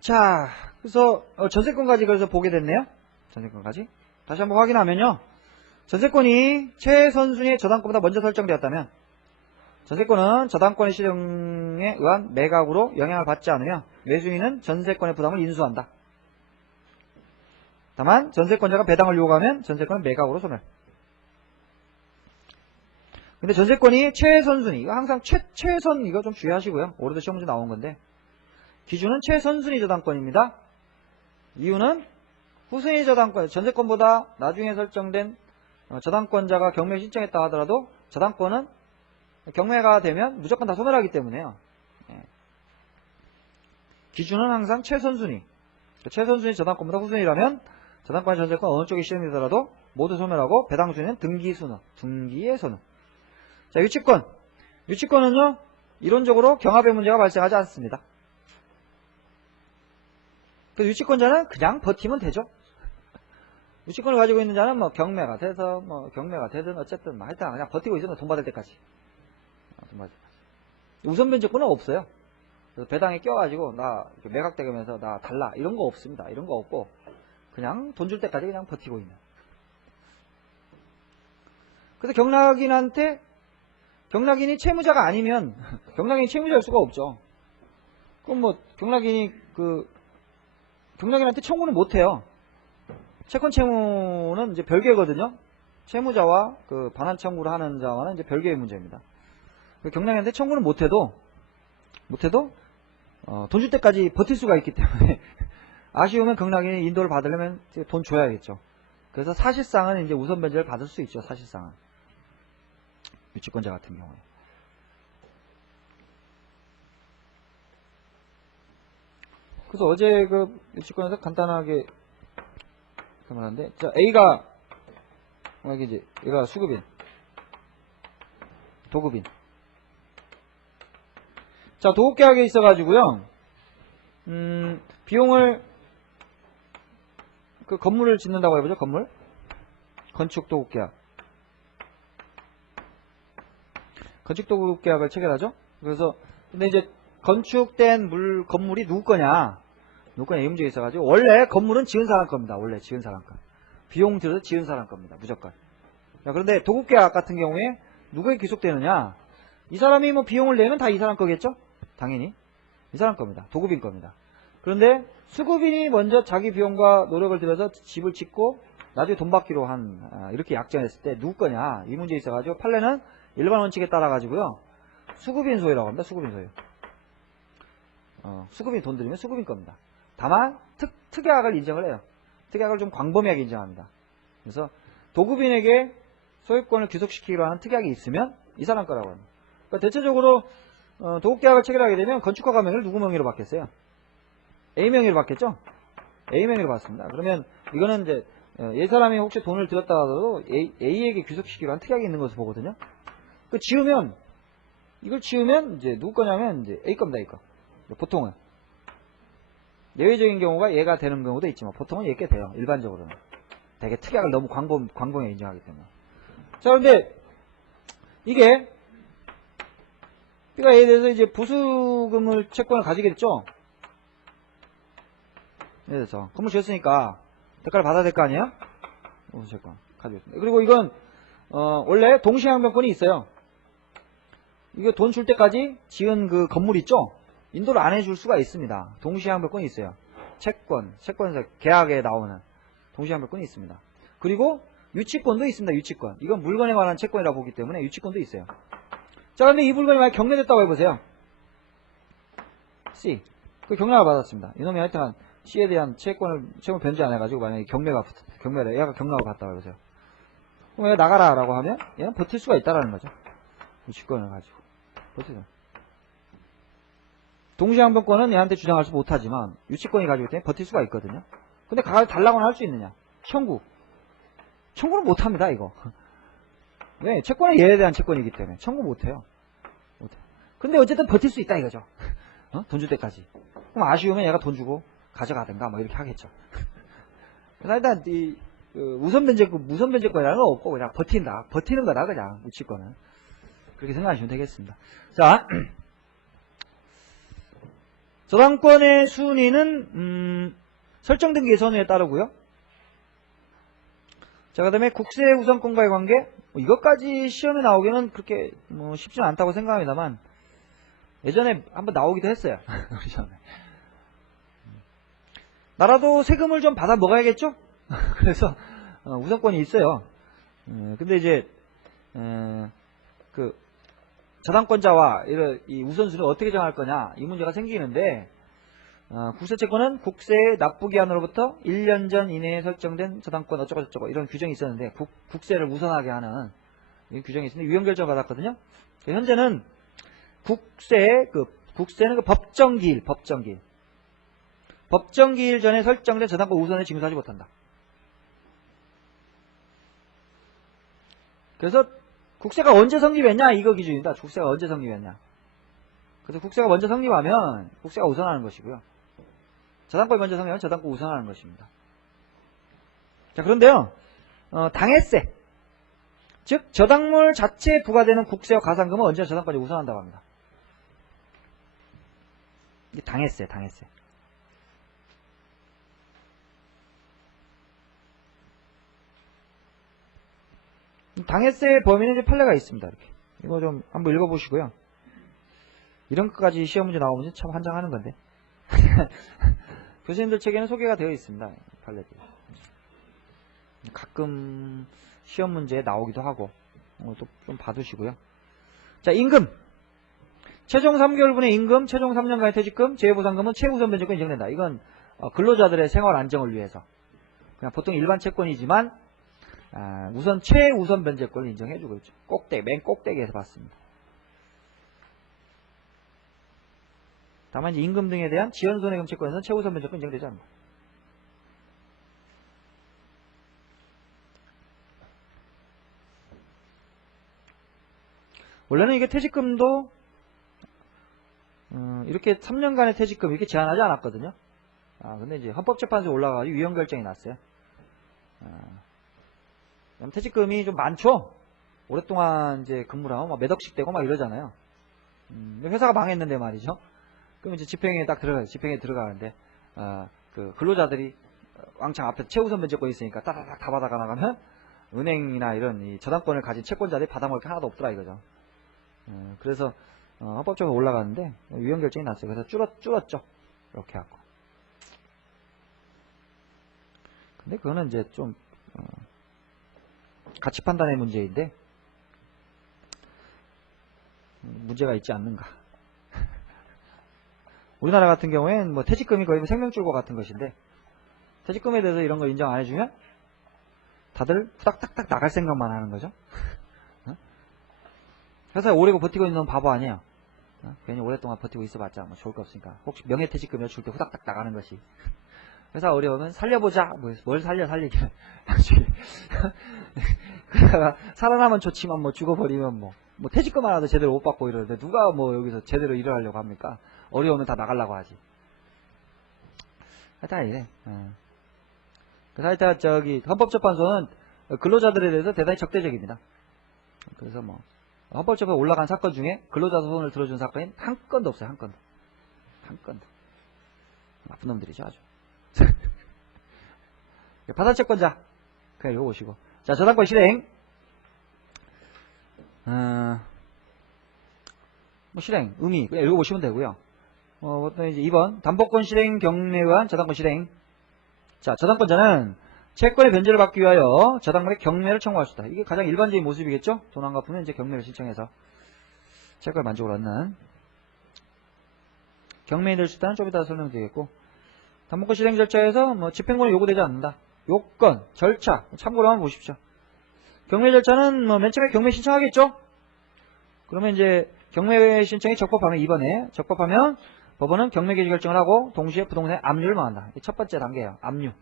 자, 그래서 전세권까지 그래서 보게 됐네요. 전세권까지. 다시 한번 확인하면요. 전세권이 최선순위의 저당권보다 먼저 설정되었다면 전세권은 저당권의 실행에 의한 매각으로 영향을 받지 않으며 매수인은 전세권의 부담을 인수한다. 다만 전세권자가 배당을 요구하면 전세권은 매각으로 소멸. 근데 전세권이 최선순위, 이거 항상 최선 이거 좀 주의하시고요. 올해도 시험 문제 나온 건데 기준은 최선순위 저당권입니다. 이유는 후순위 저당권, 전세권보다 나중에 설정된 저당권자가 경매 신청했다 하더라도 저당권은 경매가 되면 무조건 다 소멸하기 때문에요. 기준은 항상 최선순위. 최선순위 저당권보다 후순위라면 저당권의 전세권 어느 쪽이 실행되더라도 모두 소멸하고 배당 순위는 등기순위, 등기의 선우. 자, 유치권. 유치권은요, 이론적으로 경합의 문제가 발생하지 않습니다. 그래서 유치권자는 그냥 버티면 되죠. 유치권을 가지고 있는 자는 경매가 돼서 경매가 되든 어쨌든 하여튼 그냥 버티고 있으면 돈 받을 때까지. 우선 변제권은 없어요. 그래서 배당에 껴가지고 나 매각되면서 나 달라 이런 거 없습니다. 이런 거 없고 그냥 돈 줄 때까지 그냥 버티고 있는. 그래서 경락인이 채무자가 아니면 경락인이 채무자일 수가 없죠. 그럼 경락인한테 청구는 못 해요. 채권 채무는 이제 별개거든요. 채무자와 반환 청구를 하는 자와는 이제 별개의 문제입니다. 경락인한테 청구는 못 해도 돈 줄 때까지 버틸 수가 있기 때문에 아쉬우면 경락인이 인도를 받으려면 돈 줘야겠죠. 그래서 사실상은 이제 우선 변제를 받을 수 있죠. 사실상은 유치권자 같은 경우에. 그래서 어제 유치권에서 간단하게 설명하는데, 자, A가 이제 얘가 수급인, 도급인. 자, 도급계약에 있어가지고요, 비용을 건물을 짓는다고 해보죠. 건축 도급계약. 건축 도급계약을 체결하죠. 그래서 근데 이제 건축된 건물이 누구 거냐 이 문제가 있어가지고 원래 건물은 지은 사람 겁니다. 원래 지은 사람 거. 비용 들여서 지은 사람 겁니다. 무조건. 자, 그런데 도급계약 같은 경우에 누구에게 귀속되느냐? 이 사람이 뭐 비용을 내면 다 이 사람 거겠죠? 당연히. 이 사람 겁니다. 도급인 겁니다. 그런데 수급인이 먼저 자기 비용과 노력을 들여서 집을 짓고 나중에 돈 받기로 이렇게 약정했을 때 누구 거냐? 이 문제에 있어가지고 판례는 일반 원칙에 따라가지고요. 수급인 소유라고 합니다. 수급인 소유. 수급인 돈 들이면 수급인 겁니다. 다만 특약을 인정을 해요. 특약을 좀 광범위하게 인정합니다. 그래서 도급인에게 소유권을 귀속시키기로 하는 특약이 있으면 이 사람 거라고 합니다. 그러니까 대체적으로 도급계약을 체결하게 되면 건축허가 명의를 누구 명의로 받겠어요? A 명의로 받겠죠? A 명의로 받습니다. 그러면 이거는 이제 이 사람이 혹시 돈을 들였다 하더라도 A에게 귀속시키기로 한 특약이 있는 것을 보거든요. 이걸 지으면 이제 누구 거냐면 이제 A 겁니다. A 거. 보통은 예외적인 경우가 얘가 되는 경우도 있지만 보통은 얘게 돼요. 일반적으로는 되게 특약을 너무 광범위하게 인정하기 때문에. 자, 그런데 이게 B가 A에 대해서 이제 부수금을 채권을 가지게 됐죠. 그래서 건물 지었으니까 대가를 받아야 될 거 아니에요? 부수채권 가지고 있습니다. 그리고 이건 원래 동시항변권이 있어요. 이거 돈 줄 때까지 지은 그 건물 있죠? 인도를 안 해줄 수가 있습니다. 동시항변권이 있어요. 채권에서 계약에 나오는 동시항변권이 있습니다. 그리고 유치권도 있습니다. 유치권. 이건 물건에 관한 채권이라고 보기 때문에 유치권도 있어요. 자, 근데 이 물건이 만약 경매됐다고 해보세요. C. 그 경락을 받았습니다. 이놈이 하여튼 C에 대한 채권 변제 안 해가지고 만약에 얘가 경락을 받았다고 해보세요. 그럼 얘가 나가라라고 하면 얘는 버틸 수가 있다라는 거죠. 유치권을 가지고. 버티죠. 동시항변권은 얘한테 주장할 수 못하지만 유치권이 가지고 있기 때문에 버틸 수가 있거든요. 근데 달라고는 할 수 있느냐? 청구는 못합니다. 이거. 왜? 채권은 얘에 대한 채권이기 때문에 청구 못해요. 근데 어쨌든 버틸 수 있다 이거죠. 돈 줄 때까지. 그럼 아쉬우면 얘가 돈 주고 가져가든가 뭐 이렇게 하겠죠. 그래서 일단 무선 변제권이라는 거 없고 그냥 버티는 거다 그냥 유치권은. 그렇게 생각하시면 되겠습니다. 자, 저당권의 순위는 설정 등기의 선우에 따르고요. 자, 그 다음에 국세 우선권과의 관계, 이것까지 시험에 나오기는 그렇게 쉽지는 않다고 생각합니다만 예전에 한번 나오기도 했어요. 나라도 세금을 좀 받아 먹어야겠죠? 그래서 우선권이 있어요. 근데 이제 그 저당권자와 이 우선순위를 어떻게 정할 거냐 이 문제가 생기는데 국세채권은 국세 납부기한으로부터 1년 전 이내에 설정된 저당권 어쩌고저쩌고 이런 규정이 있었는데 국세를 우선하게 하는 이 규정이 있었는데 유형결정을 받았거든요. 현재는 국세는 법정기일 전에 설정된 저당권 우선을 징수하지 못한다. 그래서 국세가 언제 성립했냐 이거 기준입니다. 국세가 언제 성립했냐. 그래서 국세가 먼저 성립하면 국세가 우선하는 것이고요. 저당권이 먼저 성립하면 저당권 우선하는 것입니다. 자, 그런데요. 당해세 즉 저당물 자체에 부과되는 국세와 가산금은 언제나 저당권이 우선한다고 합니다. 이게 당해세. 당해세의 범위는 이제 판례가 있습니다. 이렇게. 이거 좀 한번 읽어보시고요. 이런 것까지 시험 문제 나오면 참 환장하는 건데. 교수님들 책에는 소개가 되어 있습니다. 판례들. 가끔 시험 문제에 나오기도 하고 또 좀 봐두시고요. 자, 임금. 최종 3개월분의 임금, 최종 3년간의 퇴직금, 재해보상금은 최우선 변제권이 인정된다. 이건 근로자들의 생활 안정을 위해서. 그냥 보통 일반 채권이지만 우선 최우선 변제권을 인정해주고 있죠. 맨 꼭대기에서 봤습니다. 다만 이제 임금 등에 대한 지연손해금 채권에서는 최우선 변제권 인정되지 않는다. 원래는 이게 퇴직금도 이렇게 3년간의 퇴직금 이렇게 제한하지 않았거든요. 근데 이제 헌법재판소에 올라가서 유형결정이 났어요. 퇴직금이 좀 많죠? 오랫동안 이제 근무를 하고 몇 억씩 되고 막 이러잖아요. 회사가 망했는데 말이죠. 그럼 이제 집행에 들어가는데, 그 근로자들이 왕창 앞에 최우선 면제권이 있으니까 따다닥 다 받아가 나가면 은행이나 이런 이 저당권을 가진 채권자들이 받아먹을 게 하나도 없더라 이거죠. 그래서 헌법적으로 올라가는데 위헌 결정이 났어요. 그래서 줄었죠. 이렇게 하고. 근데 그거는 이제 좀 가치 판단의 문제인데 문제가 있지 않는가. 우리나라 같은 경우엔 뭐 퇴직금이 거의 생명줄과 같은 것인데 퇴직금에 대해서 이런 거 인정 안 해주면 다들 후닥닥닥 나갈 생각만 하는 거죠. 회사에 오래 버티고 있는 놈 바보 아니에요. 괜히 오랫동안 버티고 있어봤자 뭐 좋을 거 없으니까. 혹시 명예퇴직금을 줄 때 후닥닥 나가는 것이. 회사 어려우면 살려보자. 뭘 살리게. 그러다가 살아나면 좋지만 뭐 죽어버리면 뭐 퇴직금 하나도 제대로 못 받고 이러는데 누가 뭐 여기서 제대로 일을 하려고 합니까? 어려우면 다 나가려고 하지. 하여튼 이래. 그래서 하여튼 저기 헌법재판소는 근로자들에 대해서 대단히 적대적입니다. 그래서 뭐 헌법재판에 올라간 사건 중에 근로자 소송을 들어준 사건이 한 건도 없어요. 한 건도. 나쁜 놈들이죠 아주. 파산채권자 그냥 이거 보시고. 자, 저당권 실행. 뭐 실행 의미 그냥 읽어보시면 되고요. 보통 이제 2번 담보권 실행 경매에 의한 저당권 실행. 자, 저당권자는 채권의 변제를 받기 위하여 저당권의 경매를 청구할 수 있다. 이게 가장 일반적인 모습이겠죠? 돈 안 갚으면 이제 경매를 신청해서 채권을 만족을 얻는 경매인이 될 수 있다는 좀 이따 설명드리겠고, 담보권 실행 절차에서 뭐 집행권이 요구되지 않는다. 요건, 절차 참고로 한번 보십시오. 경매 절차는 뭐 맨 처음에 경매 신청하겠죠? 그러면 이제 경매 신청이 적법하면 2번에 적법하면 법원은 경매 개시 결정을 하고 동시에 부동산에 압류를 망한다. 첫 번째 단계예요. 압류.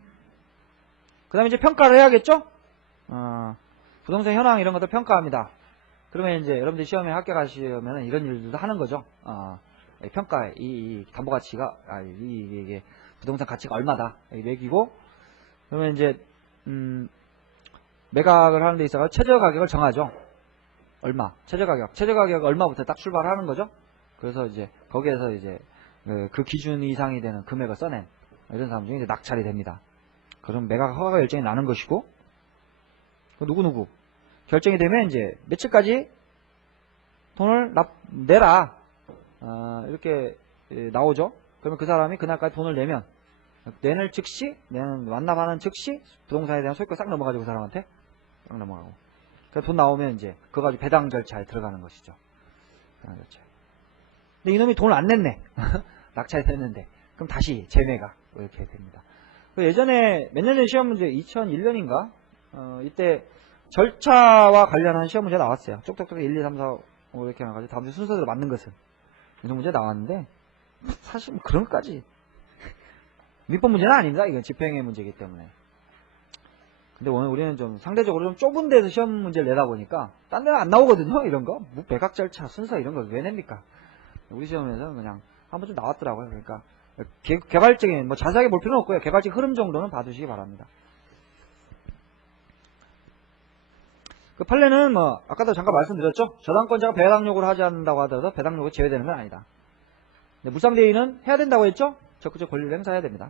그 다음에 이제 평가를 해야겠죠? 부동산 현황 이런 것도 평가합니다. 그러면 이제 여러분들 시험에 합격하시려면 이런 일들도 하는 거죠. 평가, 이 담보 가치가, 이게 부동산 가치가 얼마다. 매기고, 그러면 이제, 매각을 하는 데 있어서 최저 가격을 정하죠. 얼마? 최저 가격 얼마부터 딱 출발하는 거죠. 그래서 이제 거기에서 이제 그 기준 이상이 되는 금액을 써낸 이런 사람 중에 이제 낙찰이 됩니다. 그럼 매각 허가 결정이 나는 것이고, 누구누구 결정이 되면 이제 며칠까지 돈을 내라 이렇게 나오죠. 그러면 그 사람이 그날까지 돈을 내면 완납하는 즉시 부동산에 대한 소유권 싹 넘어가지고 그 사람한테 싹 넘어가고, 그래서 돈 나오면 이제 그거 가지고 배당 절차에 들어가는 것이죠. 배당 절차. 근데 이놈이 돈을 안 냈네. 낙찰이 됐는데 그럼 다시 재매가 이렇게 됩니다. 예전에 몇 년 전 시험 문제 2001년인가 이때 절차와 관련한 시험 문제 나왔어요. 쪽쪽쪽 1, 2, 3, 4, 5 이렇게 나가지고 다음 주 순서대로 맞는 것은 이런 문제 나왔는데 사실 뭐 그런 것까지 민법 문제는 아닙니다. 이건 집행의 문제이기 때문에. 근데 오늘 우리는 좀 상대적으로 좀 좁은 데서 시험 문제를 내다 보니까 딴 데는 안 나오거든요. 이런 거 매각 절차 순서 이런 걸 왜 냅니까? 우리 시험에서는 그냥 한 번쯤 나왔더라고요. 그러니까 개괄적인 뭐 자세하게 볼 필요는 없고요. 개괄적 흐름 정도는 봐두시기 바랍니다. 그 판례는 뭐 아까도 잠깐 말씀드렸죠. 저당권자가 배당 요구를 하지 않는다고 하더라도 배당 요구 제외되는 건 아니다. 무상대의는 해야 된다고 했죠. 적극적 권리를 행사해야 됩니다.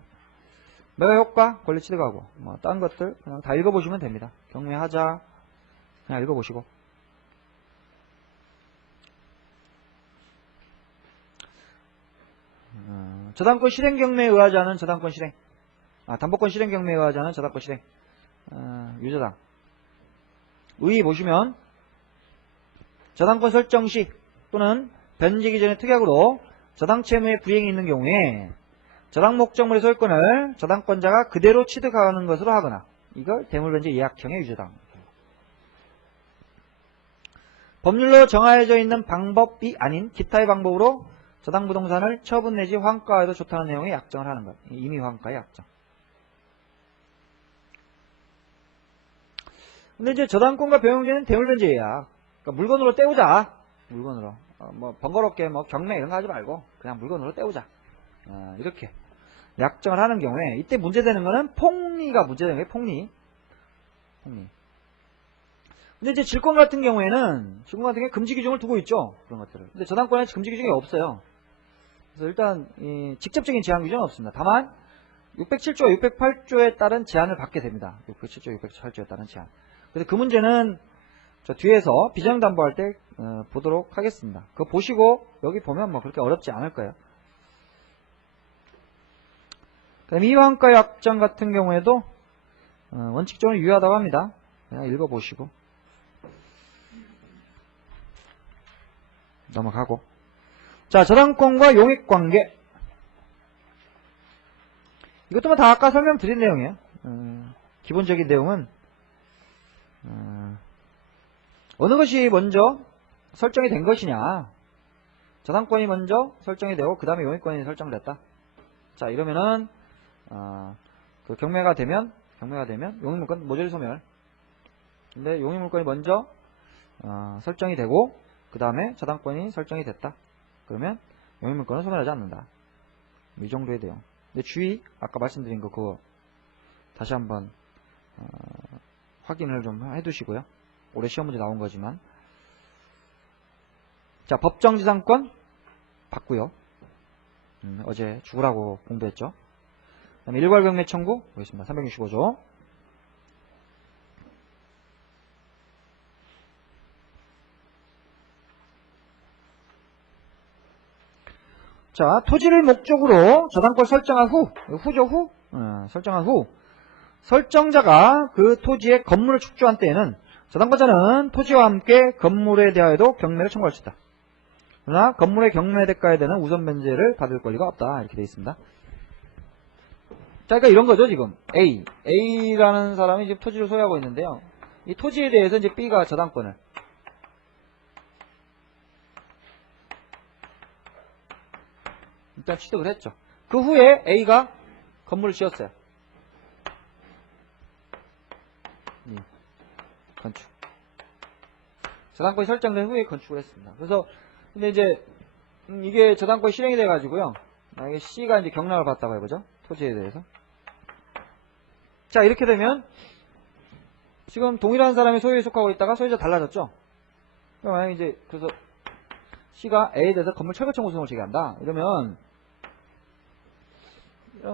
매각 효과, 권리 취득하고 뭐 다른 것들 그냥 다 읽어보시면 됩니다. 경매하자 그냥 읽어보시고. 저당권 실행 경매에 의하지 않은 저당권 실행. 담보권 실행 경매에 의하지 않은 저당권 실행. 유저당. 의의 보시면 저당권 설정 시 또는 변제기 전의 특약으로 저당 채무의 불이행이 있는 경우에 저당 목적물의 소유권을 저당권자가 그대로 취득하는 것으로 하거나, 이걸 대물변제 예약형의 유저당. 법률로 정하여져 있는 방법이 아닌 기타의 방법으로 저당 부동산을 처분 내지 환가해도 좋다는 내용의 약정을 하는 것. 임의 환가의 약정. 근데 이제 저당권과 병용제는 대물변제 예약. 그러니까 물건으로 때우자. 물건으로. 뭐 번거롭게 뭐 경매 이런 거 하지 말고 그냥 물건으로 때우자. 이렇게 약정을 하는 경우에 이때 문제되는 거는 폭리가 문제되는 거예요. 폭리. 근데 이제 질권 같은 경우에는 금지 규정을 두고 있죠. 그런 것들을. 근데 저당권에 금지 규정이 없어요. 그래서 일단 직접적인 제한 규정은 없습니다. 다만 607조, 608조에 따른 제한을 받게 됩니다. 607조, 608조에 따른 제한. 그래서 그 문제는 저 뒤에서 비정담보할 때 보도록 하겠습니다. 그거 보시고 여기 보면 뭐 그렇게 어렵지 않을 거예요. 그다음 이화원가의 확정 같은 경우에도 원칙적으로 유효하다고 합니다. 그냥 읽어보시고 넘어가고. 자, 저당권과 용익관계. 이것도 뭐 다 아까 설명드린 내용이에요. 기본적인 내용은 어느 것이 먼저 설정이 된 것이냐. 저당권이 먼저 설정이 되고 그 다음에 용익권이 설정됐다. 자, 이러면은 그 경매가 되면 용익물권 모조리 소멸. 근데 용익물권이 먼저 설정이 되고 그 다음에 저당권이 설정이 됐다. 그러면 용익물권은 소멸하지 않는다. 이 정도의 내용. 근데 주의, 아까 말씀드린 거 그거 다시 한번 확인을 좀 해두시고요. 올해 시험 문제 나온 거지만. 자, 법정지상권 봤고요. 어제 죽으라고 공부했죠. 그 다음에 일괄경매 청구 보겠습니다. 365조. 자, 토지를 목적으로 저당권 설정한 후, 설정한 후, 설정자가 그 토지에 건물을 축조한 때에는 저당권자는 토지와 함께 건물에 대하여도 경매를 청구할 수 있다. 그러나 건물의 경매 대가에 대한 우선 변제를 받을 권리가 없다. 이렇게 되어 있습니다. 자, 그러니까 이런 거죠, 지금. A라는 사람이 지금 토지를 소유하고 있는데요. 이 토지에 대해서 이제 B가 저당권을 일단 취득을 했죠. 그 후에 A가 건물을 지었어요. 건축. 저당권이 설정된 후에 건축을 했습니다. 그래서 근데 이제 이게 저당권이 실행이 돼가지고요. 만약에 C가 이제 경락을 받다고 해보죠. 토지에 대해서. 자, 이렇게 되면 지금 동일한 사람이 소유에 속하고 있다가 소유자 달라졌죠. 그럼 만약에 이제 그래서 C가 A에 대해서 건물 철거 청구 소송을 제기한다. 이러면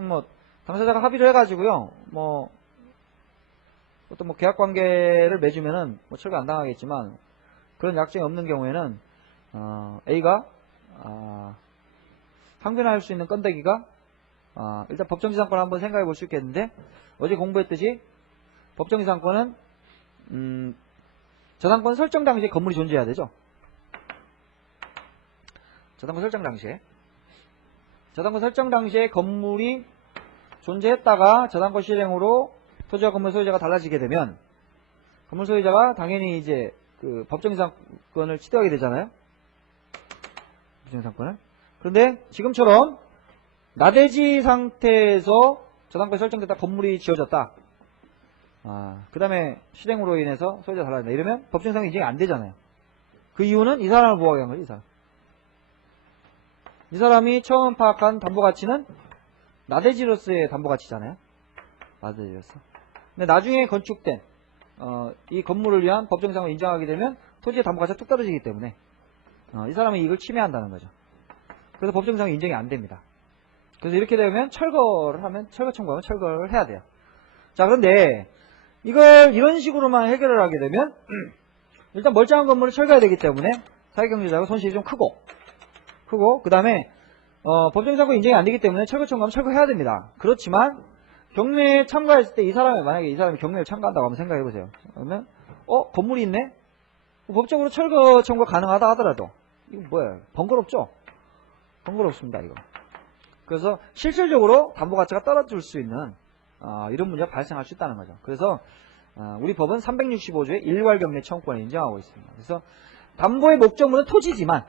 뭐 당사자가 합의를 해가지고요. 뭐 어떤 뭐 계약 관계를 맺으면은 뭐 철거 안 당하겠지만 그런 약정이 없는 경우에는 A가 항변할 수 있는 건데기가 일단 법정지상권을 한번 생각해 볼 수 있겠는데 어제 공부했듯이 법정지상권은 저당권 설정 당시에 건물이 존재해야 되죠. 저당권 설정 당시에 건물이 존재했다가 저당권 실행으로 토지와 건물 소유자가 달라지게 되면 건물 소유자가 당연히 이제 그 법정지상권을 취득하게 되잖아요. 법정지상권을. 그런데 지금처럼 나대지 상태에서 저당권이 설정됐다 건물이 지어졌다. 그 다음에 실행으로 인해서 소유자가 달라진다. 이러면 법정지상권이 인정이 안 되잖아요. 그 이유는 이 사람을 보호하기 위한 거죠. 이 사람이 처음 파악한 담보가치는 나대지로서의 담보가치잖아요. 나대지로서. 근데 나중에 건축된 이 건물을 위한 법정지상권을 인정하게 되면 토지의 담보가치가 뚝 떨어지기 때문에 이 사람의 이익을 침해한다는 거죠. 그래서 법정지상권 인정이 안 됩니다. 그래서 이렇게 되면 철거를 하면 철거 청구하면 철거를 해야 돼요. 자, 그런데 이걸 이런 식으로만 해결을 하게 되면 일단 멀쩡한 건물을 철거해야 되기 때문에 사기경제자가 손실이 좀 크고 그 다음에 법정지상권 인정이 안 되기 때문에 철거 청구하면 철거해야 됩니다. 그렇지만 경매에 참가했을 때 만약에 이 사람이 경매를 참가한다고 한번 생각해 보세요. 그러면 건물이 있네? 법적으로 철거 청구가 가능하다 하더라도 이거 뭐야? 번거롭죠? 번거롭습니다, 이거. 그래서 실질적으로 담보가치가 떨어질 수 있는 이런 문제가 발생할 수 있다는 거죠. 그래서 우리 법은 365조의 일괄경매 청구권을 인정하고 있습니다. 그래서 담보의 목적물은 토지지만,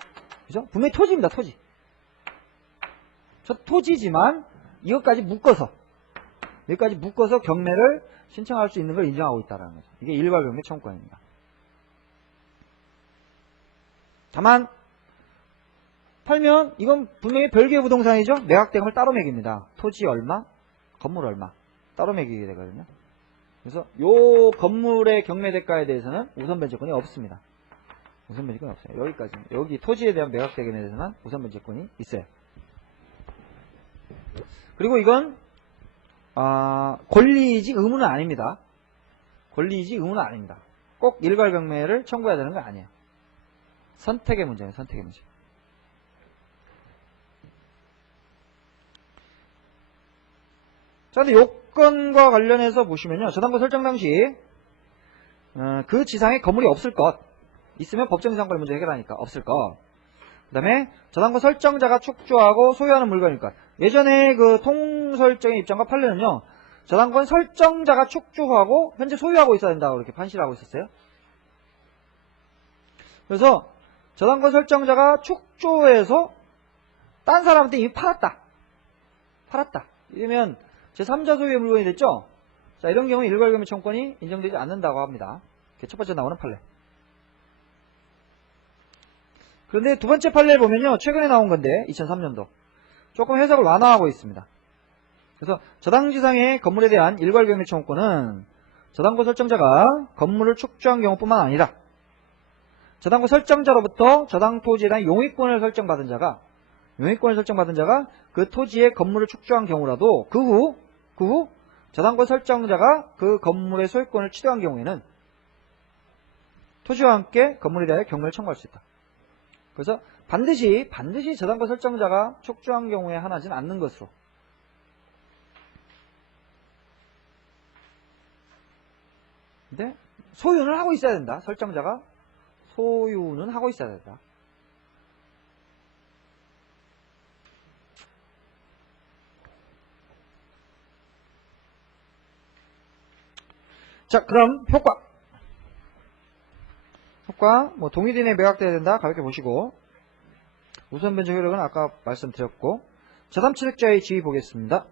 그죠? 분명히 토지입니다, 토지. 저 토지지만 이것까지 묶어서 경매를 신청할 수 있는 걸 인정하고 있다는 거죠. 이게 일괄경매 청구권입니다. 다만 팔면 이건 분명히 별개의 부동산이죠. 매각된 걸 따로 매깁니다. 토지 얼마, 건물 얼마 따로 매기게 되거든요. 그래서 요 건물의 경매 대가에 대해서는 우선 변제권이 없습니다. 우선 변제권이 없어요. 여기까지. 여기 토지에 대한 매각 대금에 대해서는 우선 변제권이 있어요. 그리고 이건 권리이지 의무는 아닙니다. 권리이지 의무는 아닙니다. 꼭 일괄 경매를 청구해야 되는 거 아니에요. 선택의 문제예요. 선택의 문제. 자, 근데 요건과 관련해서 보시면요. 저당권 설정 당시 그 지상에 건물이 없을 것. 있으면 법정이상권 문제 해결하니까 없을 것. 그 다음에 저당권 설정자가 축조하고 소유하는 물건일 것. 예전에 그 통설정의 입장과 판례는요. 저당권 설정자가 축조하고 현재 소유하고 있어야 된다고 이렇게 판시를 하고 있었어요. 그래서 저당권 설정자가 축조해서 딴 사람한테 이미 팔았다. 이러면 제3자 소유의 물건이 됐죠? 자, 이런 경우는 일괄경매 청구권이 인정되지 않는다고 합니다. 첫 번째 나오는 판례. 그런데 두 번째 판례를 보면요. 최근에 나온 건데 2003년도. 조금 해석을 완화하고 있습니다. 그래서 저당지상의 건물에 대한 일괄경매 청구권은 저당권 설정자가 건물을 축조한 경우뿐만 아니라 저당권 설정자로부터 저당 토지에 대한 용익권을 설정받은 자가 그 토지에 건물을 축조한 경우라도 그 후 저당권 설정자가 그 건물의 소유권을 취득한 경우에는 토지와 함께 건물에 대하여 경매를 청구할 수 있다. 그래서 반드시 저당권 설정자가 축조한 경우에 하나지는 않는 것으로. 근데 소유는 하고 있어야 된다. 설정자가 소유는 하고 있어야 된다. 자, 그럼 효과 뭐 동일인에 매각돼야 된다. 가볍게 보시고 우선 변제 효력은 아까 말씀드렸고 제3취득자의 지위 보겠습니다.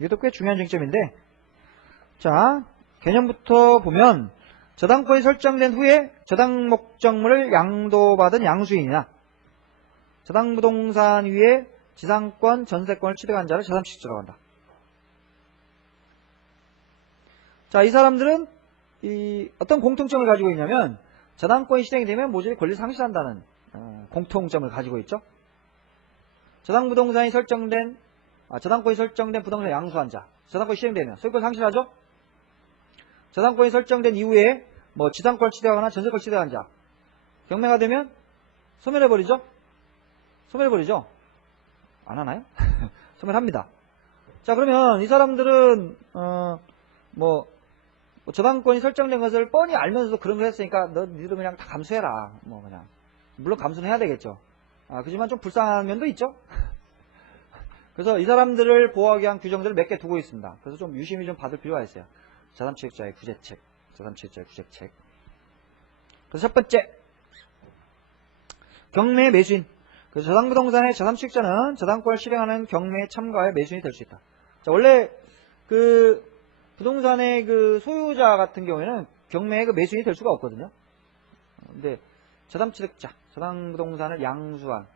이것도 꽤 중요한 쟁점인데 자, 개념부터 보면 저당권이 설정된 후에 저당 목적물을 양도받은 양수인이나 저당부동산 위에 지상권, 전세권을 취득한 자를 제3취득자라고 한다. 자, 이 사람들은 어떤 공통점을 가지고 있냐면 저당권이 실행이 되면 모조리 권리를 상실한다는 공통점을 가지고 있죠. 저당권이 설정된 부동산 양수한 자, 저당권이 실행되면 소유권 상실하죠. 저당권이 설정된 이후에 뭐 지상권을 취득하거나 전세권을 취득한 자, 경매가 되면 소멸해버리죠. 안 하나요? 소멸합니다. 자, 그러면 이 사람들은 저당권이 설정된 것을 뻔히 알면서도 그런 걸 했으니까 니도 그냥 다 감수해라. 그냥 물론 감수는 해야 되겠죠. 그렇지만 좀 불쌍한 면도 있죠. 그래서 이 사람들을 보호하기 위한 규정들을 몇 개 두고 있습니다. 그래서 좀 유심히 좀 받을 필요가 있어요. 제3취득자의 구제책. 그래서 첫 번째 경매 매수인. 그래서 저당부동산의 제3취득자는 저당권을 실행하는 경매에 참가하여 매수인이 될 수 있다. 자, 원래 그 부동산의 그 소유자 같은 경우에는 경매의 그 매수인이 될 수가 없거든요. 근데 제3취득자, 저당부동산을 양수한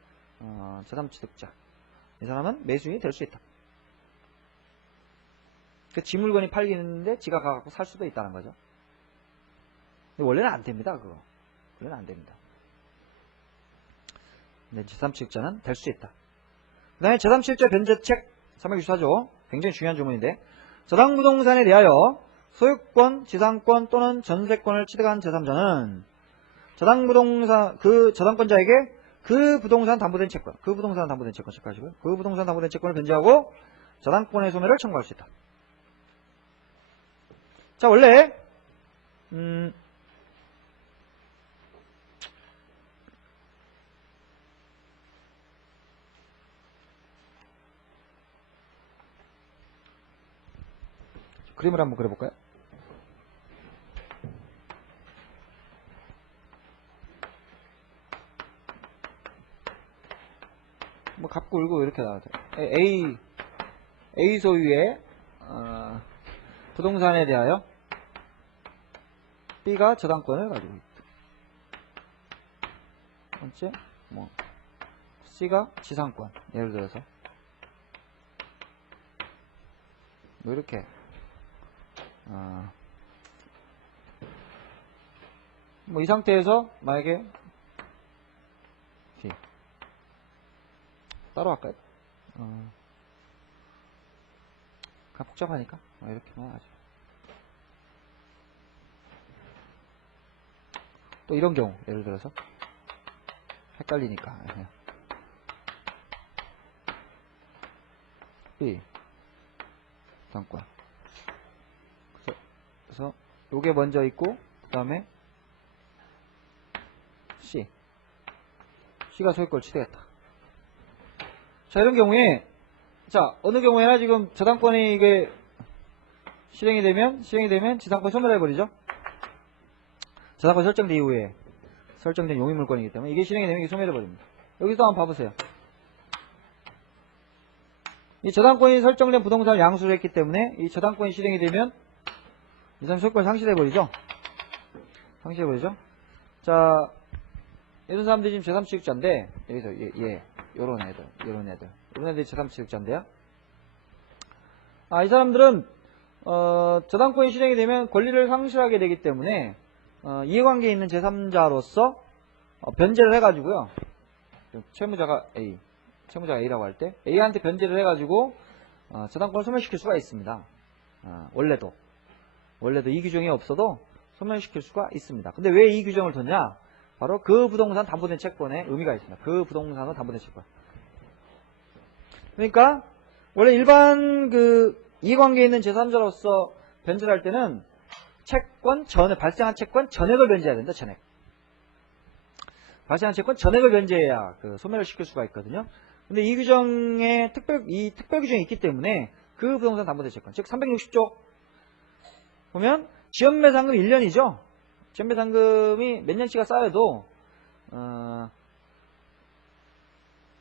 제3취득자, 이 사람은 매수인이 될 수 있다. 그 지 물건이 팔리는데 지가 가갖고 살 수도 있다는 거죠. 근데 원래는 안 됩니다. 그거 원래는 안 됩니다. 근데 제3취득자는 될 수 있다. 그 다음에 제3취득자 변제책 364조 굉장히 중요한 조문인데 저당부동산에 대하여 소유권, 지상권 또는 전세권을 취득한 제3자는 저당권자에게 그 부동산 담보된 채권 체크하시고요. 그 부동산 담보된 채권을 변제하고 저당권의 소멸을 청구할 수 있다. 자, 원래 그림을 한번 그려볼까요? 갑고 울고 이렇게 나와요. A 소유의 부동산에 대하여 B가 저당권을 가지고 있다. 번째, C가 지상권. 예를 들어서 이렇게 이 상태에서 만약에 따로 할까요? 그냥 복잡하니까 이렇게만 하죠. 또 이런 경우 예를 들어서 헷갈리니까 B 부담권. 그래서 요게 먼저 있고 그 다음에 C가 소유권을 취득했다. 자, 이런 경우에 자, 어느 경우에나 지금 저당권이 이게 실행이 되면 지상권 소멸해버리죠. 저당권 설정된 이후에 설정된 용의물권이기 때문에 이게 실행이 되면 이게 소멸해버립니다. 여기서 한번 봐보세요. 이 저당권이 설정된 부동산을 양수를 했기 때문에 이 저당권이 실행이 되면 이 사람 소유권이 상실해버리죠. 자, 이런 사람들이 지금 제3취득자인데 여기서 요런 애들이 제3취득자인데요. 이 사람들은 저당권이 실행이 되면 권리를 상실하게 되기 때문에 이해관계에 있는 제3자로서 변제를 해가지고요. 채무자가 A라고 할 때 A한테 변제를 해가지고 저당권을 소멸시킬 수가 있습니다. 원래도 이 규정이 없어도 소멸시킬 수가 있습니다. 근데 왜 이 규정을 뒀냐? 바로 그 부동산 담보된 채권에 의미가 있습니다. 그 부동산은 담보된 채권. 그러니까 원래 일반 그 이해관계에 있는 제3자로서 변제를 할 때는 발생한 채권 전액을 변제해야 된다. 전액. 발생한 채권 전액을 변제해야 그 소멸을 시킬 수가 있거든요. 근데 이 규정에 특별 규정이 있기 때문에 그 부동산 담보된 채권, 즉 360조 보면 지연배상금 1년이죠. 지연배상금이 몇 년치가 쌓여도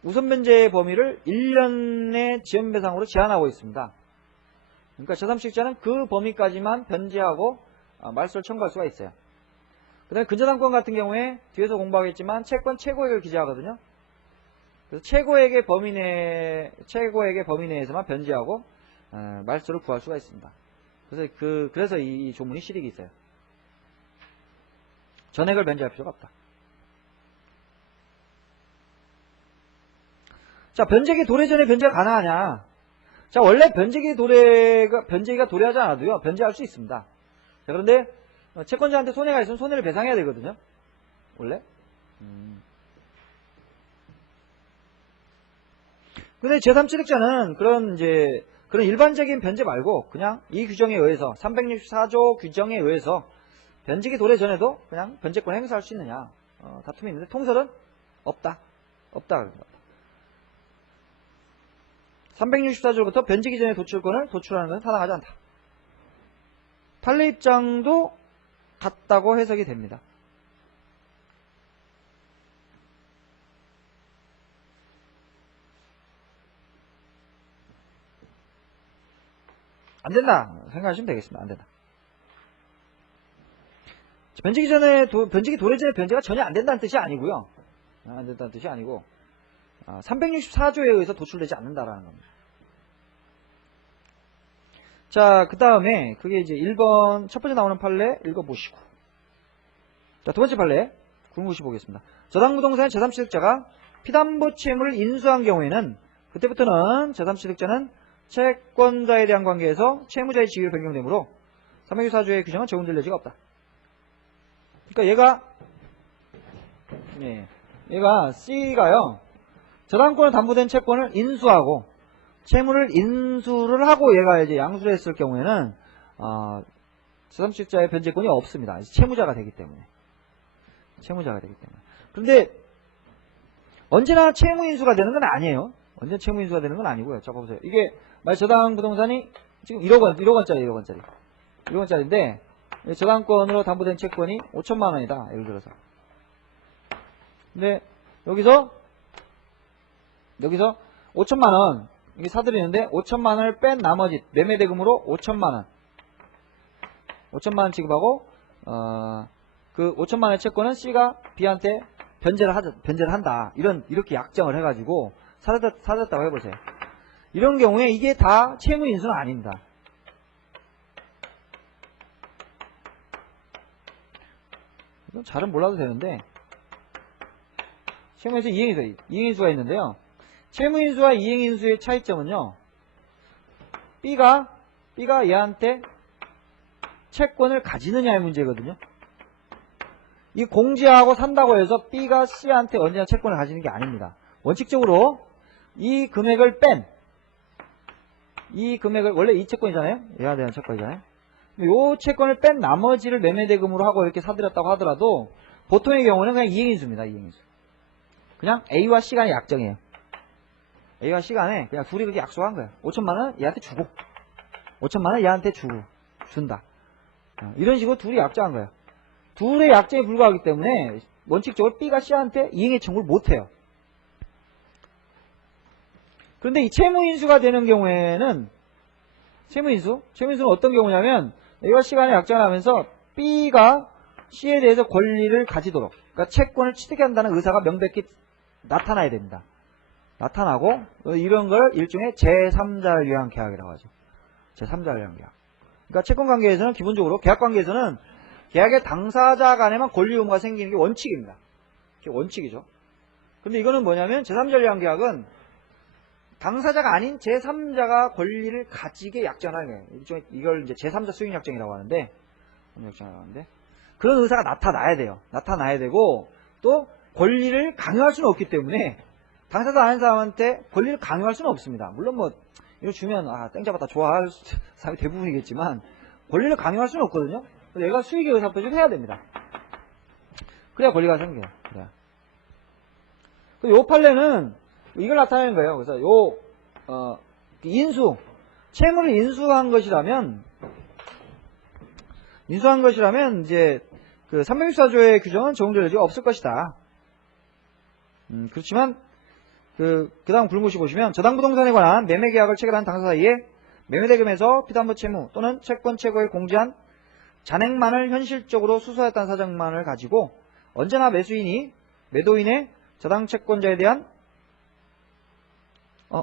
우선변제의 범위를 1년의 지연배상으로 제한하고 있습니다. 그러니까 제3취득자는 그 범위까지만 변제하고 말소를 청구할 수가 있어요. 그 다음에 근저당권 같은 경우에 뒤에서 공부하겠지만 채권 최고액을 기재하거든요. 그래서 최고액의 범위 내에서만 변제하고 말소를 구할 수가 있습니다. 그래서 이 조문이 실익이 있어요. 전액을 변제할 필요가 없다. 자, 변제기 도래 전에 변제가 가능하냐? 자, 원래 변제기가 도래하지 않아도요, 변제할 수 있습니다. 자, 그런데 채권자한테 손해가 있으면 손해를 배상해야 되거든요. 원래. 근데 제3취득자는 그런 일반적인 변제 말고 그냥 이 규정에 의해서 364조 규정에 의해서 변제기 도래 전에도 그냥 변제권 행사할 수 있느냐 다툼이 있는데 통설은 없다 그런 겁니다. 364조부터 변제기 전에 도출권을 도출하는 것은 타당하지 않다. 판례 입장도 같다고 해석이 됩니다. 안 된다 생각하시면 되겠습니다. 안 된다. 변제기 도래 전에 변제가 전혀 안 된다는 뜻이 아니고요. 안 된다는 뜻이 아니고 364조에 의해서 도출되지 않는다라는 겁니다. 자, 그 다음에 그게 이제 1번 첫 번째 나오는 판례 읽어보시고, 자, 두 번째 판례 굵으시 보겠습니다. 저당부동산의 제3취득자가 피담보 채무를 인수한 경우에는 그때부터는 제3취득자는 채권자에 대한 관계에서 채무자의 지위로 변경되므로 364조의 규정은 적용될 여지가 없다. 그러니까 얘가 C가요, 저당권을 담보된 채권을 인수하고 채무를 인수를 하고 얘가 이제 양수를 했을 경우에는 제3취득자의 변제권이 없습니다. 채무자가 되기 때문에. 그런데 언제나 채무 인수가 되는 건 아니에요. 언제나 채무 인수가 되는 건 아니고요. 자, 보세요. 이게 저당 부동산이 지금 1억원짜리인데 저당권으로 담보된 채권이 5천만 원이다. 예를 들어서. 근데 여기서 5천만 원 이게 사들이는데 5천만 원을 뺀 나머지 매매대금으로 5천만 원 지급하고 그 5천만 원의 채권은 C가 B한테 변제를 한다. 이렇게 약정을 해가지고 사줬다고 해보세요. 이런 경우에 이게 다 채무 인수는 아닙니다. 이건 잘은 몰라도 되는데 채무에서 이행인수가 있는데요. 채무인수와 이행인수의 차이점은요. B가 얘한테 채권을 가지느냐의 문제거든요. 이 공제하고 산다고 해서 B가 C한테 언제나 채권을 가지는 게 아닙니다. 원칙적으로 이 금액을 원래 이 채권이잖아요. 얘가 대한 채권이잖아요. 이 채권을 뺀 나머지를 매매대금으로 하고 이렇게 사들였다고 하더라도 보통의 경우는 그냥 이행인수입니다. 이행인수. 그냥 A와 C 간의 약정이에요. A와 C 간에 그냥 둘이 그렇게 약속한 거예요. 5천만 원 얘한테 주고 5천만 원 얘한테 준다. 이런 식으로 둘이 약정한 거예요. 둘의 약정에 불과하기 때문에 원칙적으로 B가 C한테 이행의 청구를 못해요. 그런데 이 채무인수가 되는 경우에는 채무인수는 어떤 경우냐면 A와 C 간에 약정을 하면서 B가 C에 대해서 권리를 가지도록, 그러니까 채권을 취득한다는 의사가 명백히 나타나야 됩니다. 나타나고 이런 걸 일종의 제3자를 위한 계약이라고 하죠. 제3자를 위한 계약. 그러니까 채권관계에서는 기본적으로 계약관계에서는 계약의 당사자 간에만 권리 의무가 생기는 게 원칙입니다. 그게 원칙이죠. 근데 이거는 뭐냐면 제3자를 위한 계약은 당사자가 아닌 제3자가 권리를 가지게 약정하는 거예요. 일종의 이걸 이제 제3자 수익 약정이라고 하는데, 그런 의사가 나타나야 돼요. 나타나야 되고 또 권리를 강요할 수는 없기 때문에 당사자 아닌 사람한테 권리를 강요할 수는 없습니다. 물론 뭐 이거 주면 땡 잡았다 좋아할 사람이 대부분이겠지만 권리를 강요할 수는 없거든요. 얘가 수익의 의사표시를 해야 됩니다. 그래야 권리가 생겨요. 그래야. 요 판례는 이걸 나타내는 거예요. 그래서 채무를 인수한 것이라면 이제 그 364조의 규정은 적용될 여지가 없을 것이다. 그렇지만 그 다음 굴무시 보시면 저당부동산에 관한 매매계약을 체결한 당사 사이에 매매대금에서 피담보 채무 또는 채권 최고에 공제한 잔액만을 현실적으로 수수하였다는 사정만을 가지고 언제나 매도인의 저당채권자에 대한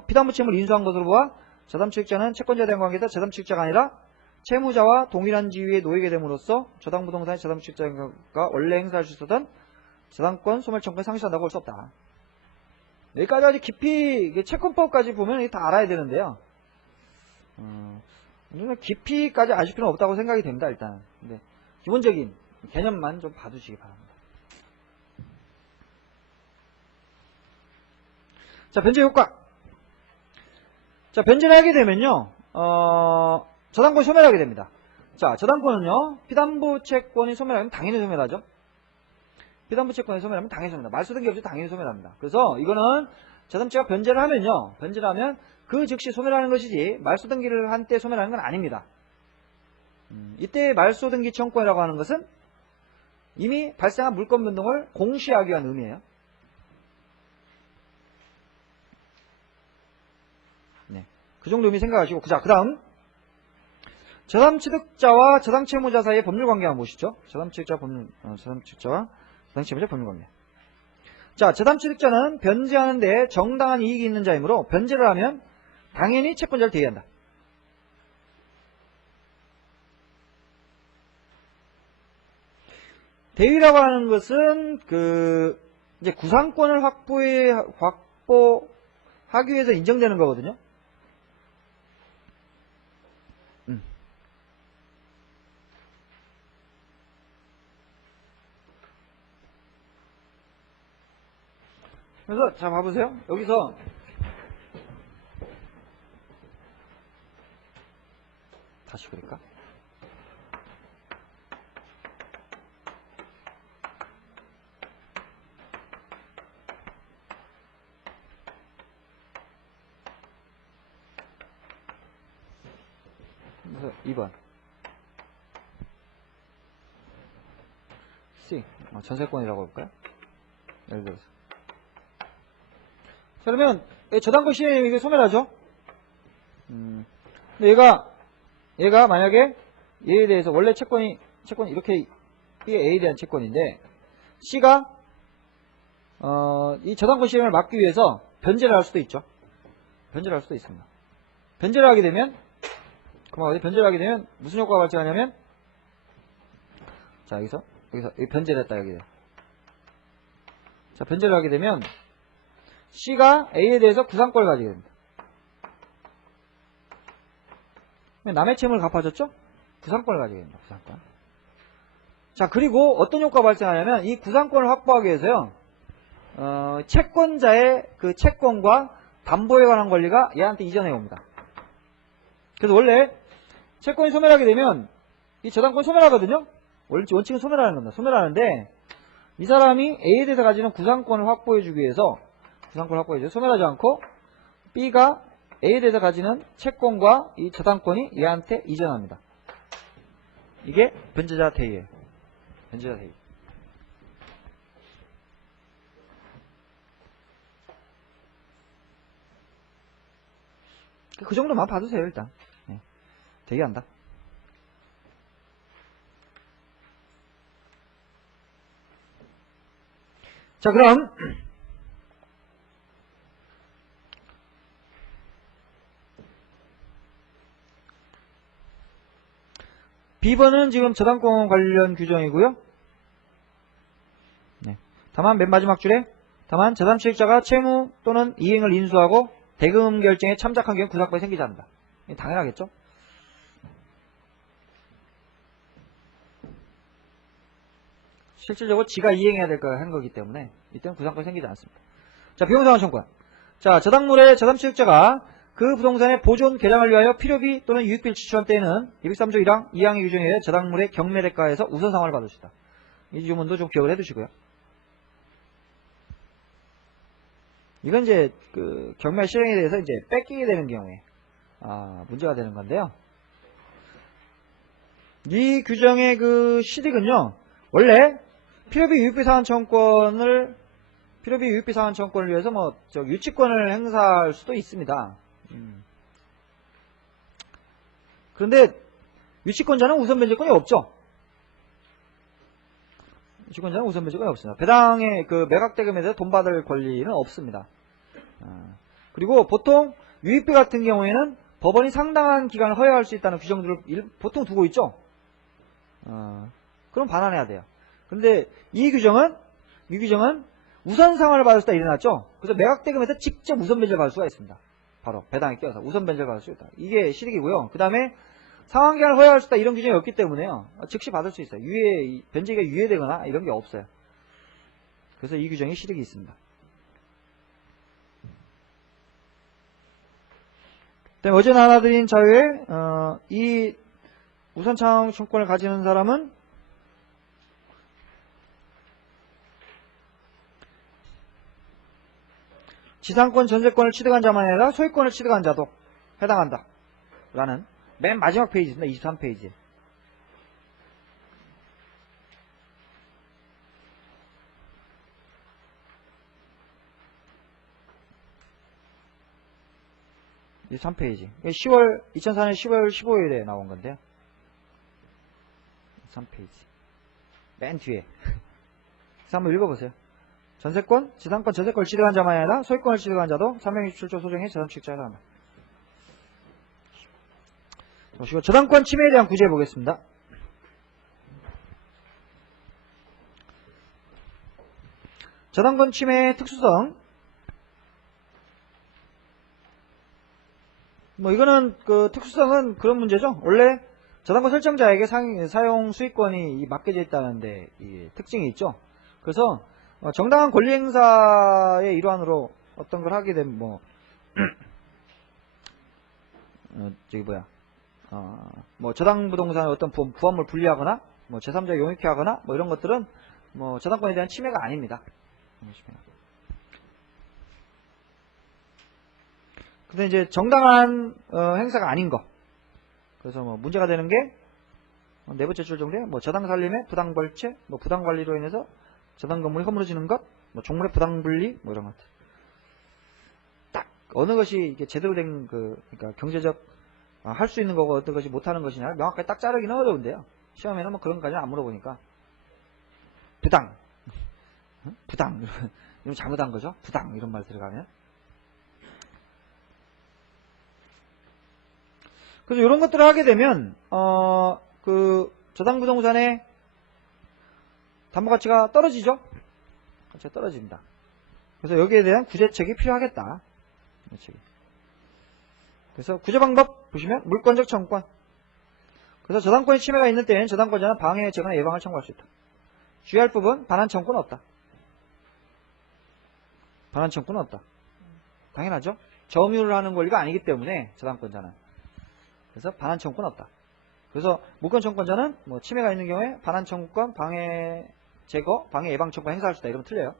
피담보 채무를 인수한 것으로 보아 저당취득자는 채권자에 대한 관계에서 저당취득자가 아니라 채무자와 동일한 지위에 놓이게 됨으로써 저당부동산의 저당취득자가 원래 행사할 수 있었던 저당권 소멸청구에 상실한다고 볼 수 없다. 여기까지 아주 깊이 채권법까지 보면 다 알아야 되는데요. 깊이까지 아실 필요는 없다고 생각이 됩니다. 일단 근데 기본적인 개념만 좀 봐두시기 바랍니다. 자, 변제 효과. 자, 변제를 하게 되면요, 저당권이 소멸하게 됩니다. 자, 저당권은요, 피담보 채권이 소멸하면 당연히 소멸하죠. 피담보 채권이 소멸하면 당연히 소멸합니다. 말소등기 없이 당연히 소멸합니다. 그래서 이거는 제3자가 변제를 하면 그 즉시 소멸하는 것이지 말소등기를 한 때 소멸하는 건 아닙니다. 이때 말소등기 청구권이라고 하는 것은 이미 발생한 물권 변동을 공시하기 위한 의미예요. 네, 그 정도 의미 생각하시고 그 다음 저당취득자와 저당채무자 사이의 법률관계 한번 보시죠. 저당취득자와 저당채무자 법률관계. 자, 저당취득자는 변제하는 데 정당한 이익이 있는 자이므로 변제를 하면 당연히 채권자를 대의한다. 대위라고 하는 것은 이제 구상권을 확보하기 위해서 인정되는 거거든요. 그래서 자 봐보세요. 여기서 다시 그릴까? 그래서 2번 C 전세권이라고 볼까요? 예를 들어서 자, 그러면 저당권 시행이 이게 소멸하죠? 근데 얘가 만약에 얘에 대해서 원래 채권이 이렇게 B의 A에 대한 채권인데 C가 이 저당권 시행을 막기 위해서 변제를 할 수도 있죠. 변제를 할 수도 있습니다. 변제를 하게 되면 무슨 효과가 발생하냐면 자 여기서 변제를 했다 여기. 자 변제를 하게 되면 C가 A에 대해서 구상권을 가지게 됩니다. 남의 채무를 갚아줬죠? 구상권을 가지게 됩니다. 구상권. 자, 그리고 어떤 효과가 발생하냐면 이 구상권을 확보하기 위해서요. 채권자의 그 채권과 담보에 관한 권리가 얘한테 이전해 옵니다. 그래서 원래 채권이 소멸하게 되면 이 저당권이 소멸하거든요. 원칙은 소멸하는 겁니다. 소멸하는데 이 사람이 A에 대해서 가지는 구상권을 확보해주기 위해서 소멸하지 않고 B가 A에 대해서 가지는 채권과 이 저당권이 얘한테 이전합니다. 이게 변제자 대위예요. 변제자 대위. 그 정도만 봐주세요. 일단 대기한다. 자, 그럼 B번은 지금 저당권 관련 규정이고요. 다만 맨 마지막 줄에 다만 제3취득자가 채무 또는 이행을 인수하고 대금 결정에 참작한 경우 구상권이 생기지 않는다. 당연하겠죠? 실질적으로 지가 이행해야 될 거 한 거기 때문에 이때는 구상권이 생기지 않습니다. 자, 비용상환 청구권. 자, 저당물의 제3취득자가 그 부동산의 보존, 개량을 위하여 필요비 또는 유익비를 지출한 때에는 203조 1항 2항의 규정에 의해 저당물의 경매대가에서 우선상환을 받을 수 있다. 이 주문도 좀 기억을 해두시고요. 이건 이제 그 경매 실행에 대해서 이제 뺏기게 되는 경우에 문제가 되는 건데요. 이 규정의 그 실익은요, 원래 필요비 유익비 상환 청구권을 위해서 유치권을 행사할 수도 있습니다. 그런데 유치권자는 우선 변제권이 없죠. 유치권자는 우선 변제권이 없습니다. 배당의 그 매각대금에 대해서 돈 받을 권리는 없습니다. 그리고 보통 유익비 같은 경우에는 법원이 상당한 기간을 허용할 수 있다는 규정들을 보통 두고 있죠. 그럼 반환해야 돼요. 근데 이 규정은 우선 상환을 받을 수 있다 일어났죠. 그래서 매각대금에서 직접 우선 변제를 받을 수가 있습니다. 바로 배당에 끼어서 우선 변제를 받을 수 있다. 이게 실익이고요. 그 다음에 상환기간을 허용할 수 있다 이런 규정이 없기 때문에요. 즉시 받을 수 있어요. 변제가 유예되거나 이런 게 없어요. 그래서 이 규정이 실익이 있습니다. 그다음에 어제 나눠드린 자료에 이 우선 청구권을 가지는 사람은 지상권 전세권을 취득한 자만이 아니라 소유권을 취득한 자도 해당한다 라는 맨 마지막 페이지입니다. 23페이지. 이 3페이지. 2004년 10월 15일에 나온 건데요. 3페이지. 맨 뒤에. 그래서 한번 읽어보세요. 전세권, 지상권, 전세권을 취득한 자만이 아니라 소유권을 취득한 자도 327조 소정의 제3취득자에 해당한다. 보시고 저당권 침해에 대한 구제해 보겠습니다. 저당권 침해의 특수성. 이거는 그 특수성은 그런 문제죠. 원래 저당권 설정자에게 사용 수익권이 맡겨져 있다는데 이 특징이 있죠. 그래서 정당한 권리 행사의 일환으로 어떤 걸 하게 되면 저당 부동산의 어떤 부합물 분리하거나 제3자 용익해 하거나 이런 것들은 저당권에 대한 침해가 아닙니다. 근데 이제 정당한 행사가 아닌 거. 그래서 문제가 되는 게 내부 제출 정도에 저당 살림의 부당 벌채, 부당 관리로 인해서 저당 건물이 허물어지는 것, 종물의 부당 분리, 이런 것들. 딱 어느 것이 이게 제대로 된 그러니까 경제적 할 수 있는 거고 어떤 것이 못하는 것이냐 명확하게 딱 자르기는 어려운데요. 시험에는 그런 것까지는 안 물어보니까 부당, 이런 잘못한 거죠. 부당 이런 말 들어가면. 그래서 이런 것들을 하게 되면 그 저당 부동산의 담보 가치가 떨어지죠. 가치가 떨어집니다. 그래서 여기에 대한 구제책이 필요하겠다. 그래서 구제 방법 보시면 물권적 청구권. 그래서 저당권의 침해가 있는 때에는 저당권자는 방해, 제거나 예방을 청구할 수 있다. 주의할 부분 반환 청구는 없다. 반환 청구는 없다. 당연하죠. 점유를 하는 권리가 아니기 때문에 저당권자는. 그래서 반환 청구는 없다. 그래서 물권 청구권자는 뭐 침해가 있는 경우에 반환 청구권, 방해 제거, 방해 예방 청구 행사할 수 있다. 이러면 틀려요.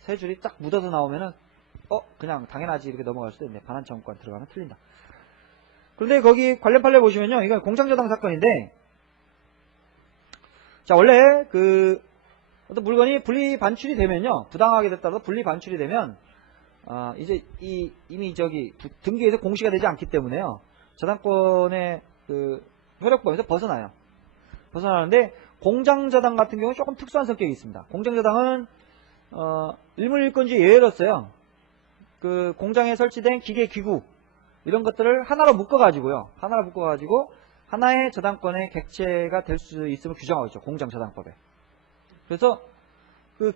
세 줄이 딱 묻어서 나오면은 그냥 당연하지 이렇게 넘어갈 수도 있네. 반환 청구권 들어가면 틀린다. 그런데 거기 관련 판례 보시면요. 이건 공장저당 사건인데, 자, 원래 어떤 물건이 분리 반출이 되면요. 부당하게 됐다고 분리 반출이 되면, 이제 이미 등기에서 공시가 되지 않기 때문에요. 저당권의 효력범위에서 벗어나요. 벗어나는데, 공장저당 같은 경우는 조금 특수한 성격이 있습니다. 공장저당은, 일물일권주의 예외로서요. 공장에 설치된 기계, 기구, 이런 것들을 하나로 묶어가지고요. 하나의 저당권의 객체가 될 수 있음을 규정하고 있죠. 공장저당법에. 그래서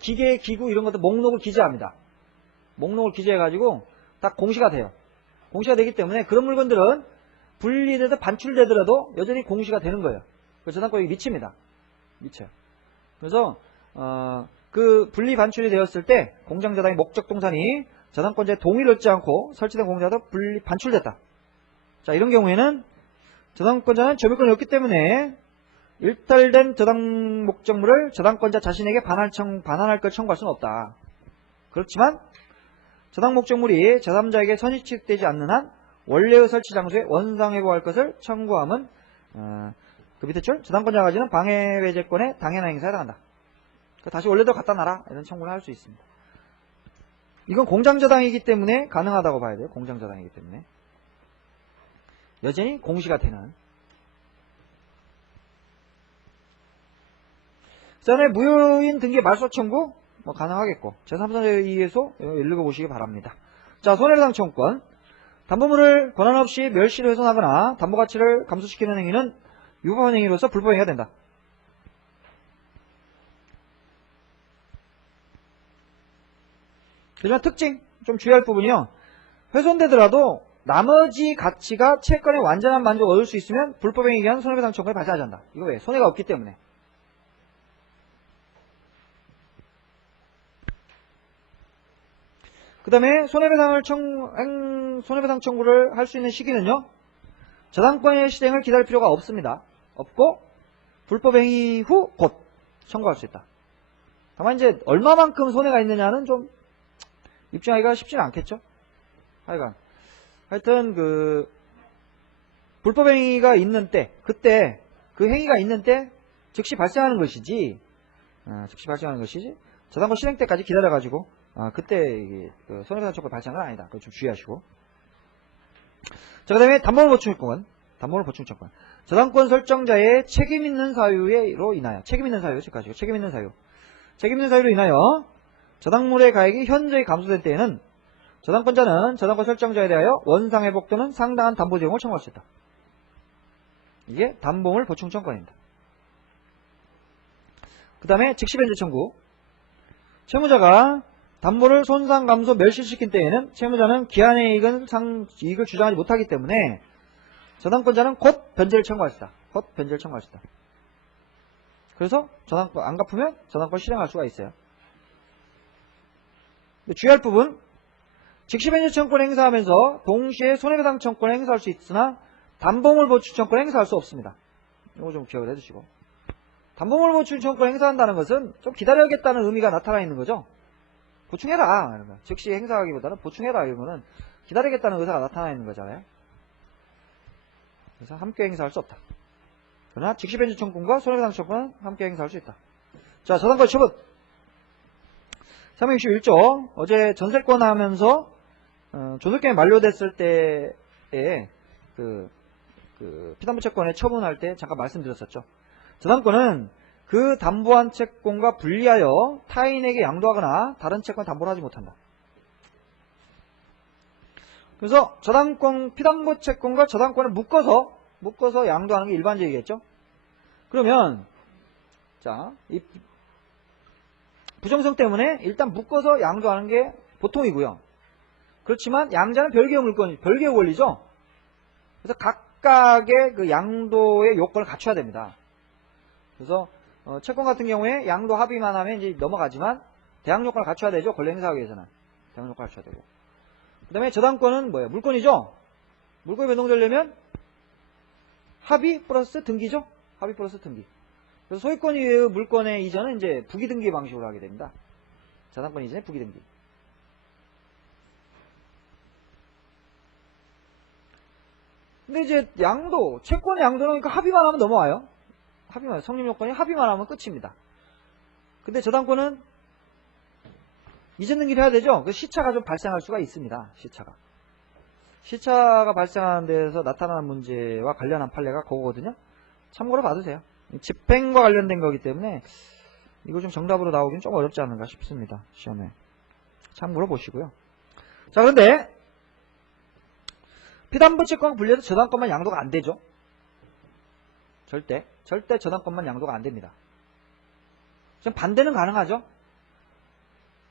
기계, 기구 이런 것들 목록을 기재합니다. 목록을 기재해가지고 딱 공시가 돼요. 공시가 되기 때문에 그런 물건들은 분리돼서 반출되더라도 여전히 공시가 되는 거예요. 그 저당권이 미칩니다. 미쳐요. 그래서 분리 반출이 되었을 때 공장저당의 목적 동산이 저당권자의 동의를 얻지 않고 설치된 공장도 분리 반출됐다. 자, 이런 경우에는 저당권자는 점유권이 없기 때문에 일탈된 저당 목적물을 저당권자 자신에게 반환할 걸 청구할 수는 없다. 그렇지만 저당 목적물이 제3자에게 선입취되지 않는 한 원래의 설치 장소에 원상회복할 것을 청구함은 그 밑에 줄 저당권자가 가지는 방해외제권의 당연한 행사에 해당한다. 다시 원래대로 갖다 놔라 이런 청구를 할 수 있습니다. 이건 공장저당이기 때문에 가능하다고 봐야 돼요. 공장저당이기 때문에. 여전히 공시가 되는. 그 다음에 무효인 등기 말소 청구 가능하겠고 제3자에 의해서 읽어보시기 바랍니다. 자, 손해배상 청구권. 담보물을 권한 없이 멸시로 훼손하거나 담보가치를 감소시키는 행위는 유법한 행위로서 불법행위가 된다. 하지만 특징, 좀 주의할 부분이요. 훼손되더라도 나머지 가치가 채권의 완전한 만족을 얻을 수 있으면 불법행위에 의한 손해배상 청구에 발생하지 않는다. 이거 왜? 손해가 없기 때문에. 그 다음에 손해배상 청구를 할 수 있는 시기는요. 저당권의 실행을 기다릴 필요가 없습니다. 없고 불법행위 후 곧 청구할 수 있다. 다만 이제 얼마만큼 손해가 있느냐는 좀 입증하기가 쉽지는 않겠죠. 하여튼 불법행위가 있는 때, 그때 그 행위가 있는 때 즉시 발생하는 것이지, 저당권 실행 때까지 기다려가지고 그때 손해배상 청구 발생은 아니다. 그거 좀 주의하시고. 자, 그 다음에 담보물 보충 청구권. 저당권 설정자의 책임 있는 사유로 인하여, 책임 있는 사유로 인하여 저당물의 가액이 현저히 감소된 때에는 저당권자는 저당권 설정자에 대하여 원상회복 또는 상당한 담보 제공을 청구할 수 있다. 이게 담보물 보충 청구권입니다. 그 다음에 즉시변제 청구. 채무자가 담보를 손상, 감소, 멸실시킨 때에는 채무자는 기한의 이익을 주장하지 못하기 때문에 저당권자는 곧 변제를 청구할 수 있다. 그래서 저당권 안 갚으면 저당권 실행할 수가 있어요. 주의할 부분, 즉시변제 청구권을 행사하면서 동시에 손해배상 청구권을 행사할 수 있으나 담보물 보충 청구권을 행사할 수 없습니다. 이거 좀 기억을 해두시고. 담보물 보충 청구권을 행사한다는 것은 좀 기다려야겠다는 의미가 나타나 있는 거죠. 보충해라. 즉시 행사하기보다는 보충해라. 이러면은 기다리겠다는 의사가 나타나 있는 거잖아요. 그래서 함께 행사할 수 없다. 그러나 즉시변제 청구권과 손해배상 청구권은 함께 행사할 수 있다. 자, 저당권 처분. 361조. 어제 전세권 하면서 조속경이 만료됐을 때에 피담보 채권에 처분할 때 잠깐 말씀드렸었죠. 저당권은 그 담보한 채권과 분리하여 타인에게 양도하거나 다른 채권 담보를 하지 못한다. 그래서 저당권, 피담보 채권과 저당권을 묶어서 양도하는 게 일반적이겠죠. 그러면 자, 이 부정성 때문에 일단 묶어서 양도하는 게 보통이고요. 그렇지만 양자는 별개의 물건, 별개의 원리죠. 그래서 각각의 그 양도의 요건을 갖춰야 됩니다. 그래서 채권 같은 경우에 양도 합의만 하면 이제 넘어가지만 대항 요건을 갖춰야 되죠. 권리 행사하기 위해서는 대항 요건을 갖춰야 되고. 그 다음에 저당권은 뭐예요? 물건이죠. 물건이 변동되려면 합의 플러스 등기죠. 합의 플러스 등기. 그래서 소유권 이외의 물건의 이전은 이제 부기등기 방식으로 하게 됩니다. 저당권 이전에 부기등기. 근데 이제 양도, 채권의 양도는 그러니까 합의만 하면 넘어와요. 합의만, 성립 요건이 합의만 하면 끝입니다. 근데 저당권은 이전 등기를 해야 되죠. 그 시차가 좀 발생할 수가 있습니다. 시차가 발생하는 데서 나타나는 문제와 관련한 판례가 그거거든요. 참고로 봐두세요. 집행과 관련된 거기 때문에 이거 좀 정답으로 나오긴 좀 어렵지 않은가 싶습니다. 시험에. 참고로 보시고요. 자, 그런데 피담보 채권 분리해서 저당권만 양도가 안 되죠. 절대 저당권만 양도가 안 됩니다. 지금 반대는 가능하죠.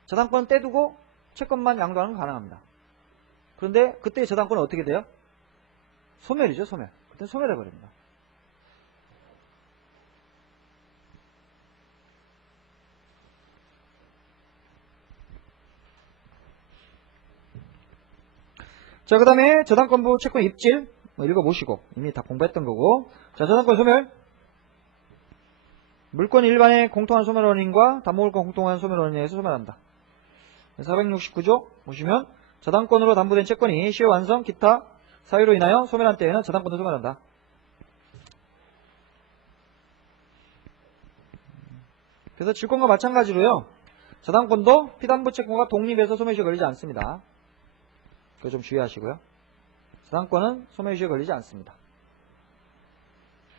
저당권 떼두고 채권만 양도하는 건 가능합니다. 그런데 그때 저당권은 어떻게 돼요? 소멸이죠, 소멸. 그때 소멸해버립니다. 자, 그 다음에 저당권부 채권 입질 읽어보시고 이미 다 공부했던 거고. 자, 저당권 소멸. 물권 일반의 공통한 소멸원인과 담보물권 공통한 소멸원인에 의해서 소멸한다. 469조 보시면 저당권으로 담보된 채권이 시효 완성 기타 사유로 인하여 소멸한 때에는 저당권도 소멸한다. 그래서 질권과 마찬가지로요. 저당권도 피담보 채권과 독립해서 소멸시효에 걸리지 않습니다. 그거 좀 주의하시고요. 저당권은 소멸시효에 걸리지 않습니다.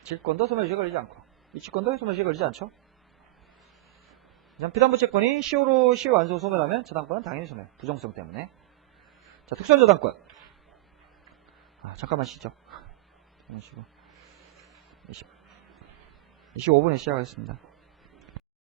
질권도 소멸시효에 걸리지 않고 이치권도 소멸시효에 걸리지 않죠. 피담보 채권이 시효 완소 소멸하면 저당권은 당연히 소멸. 부정성 때문에. 자, 특수한 저당권. 잠깐만 쉬죠. 25분에 시작하겠습니다.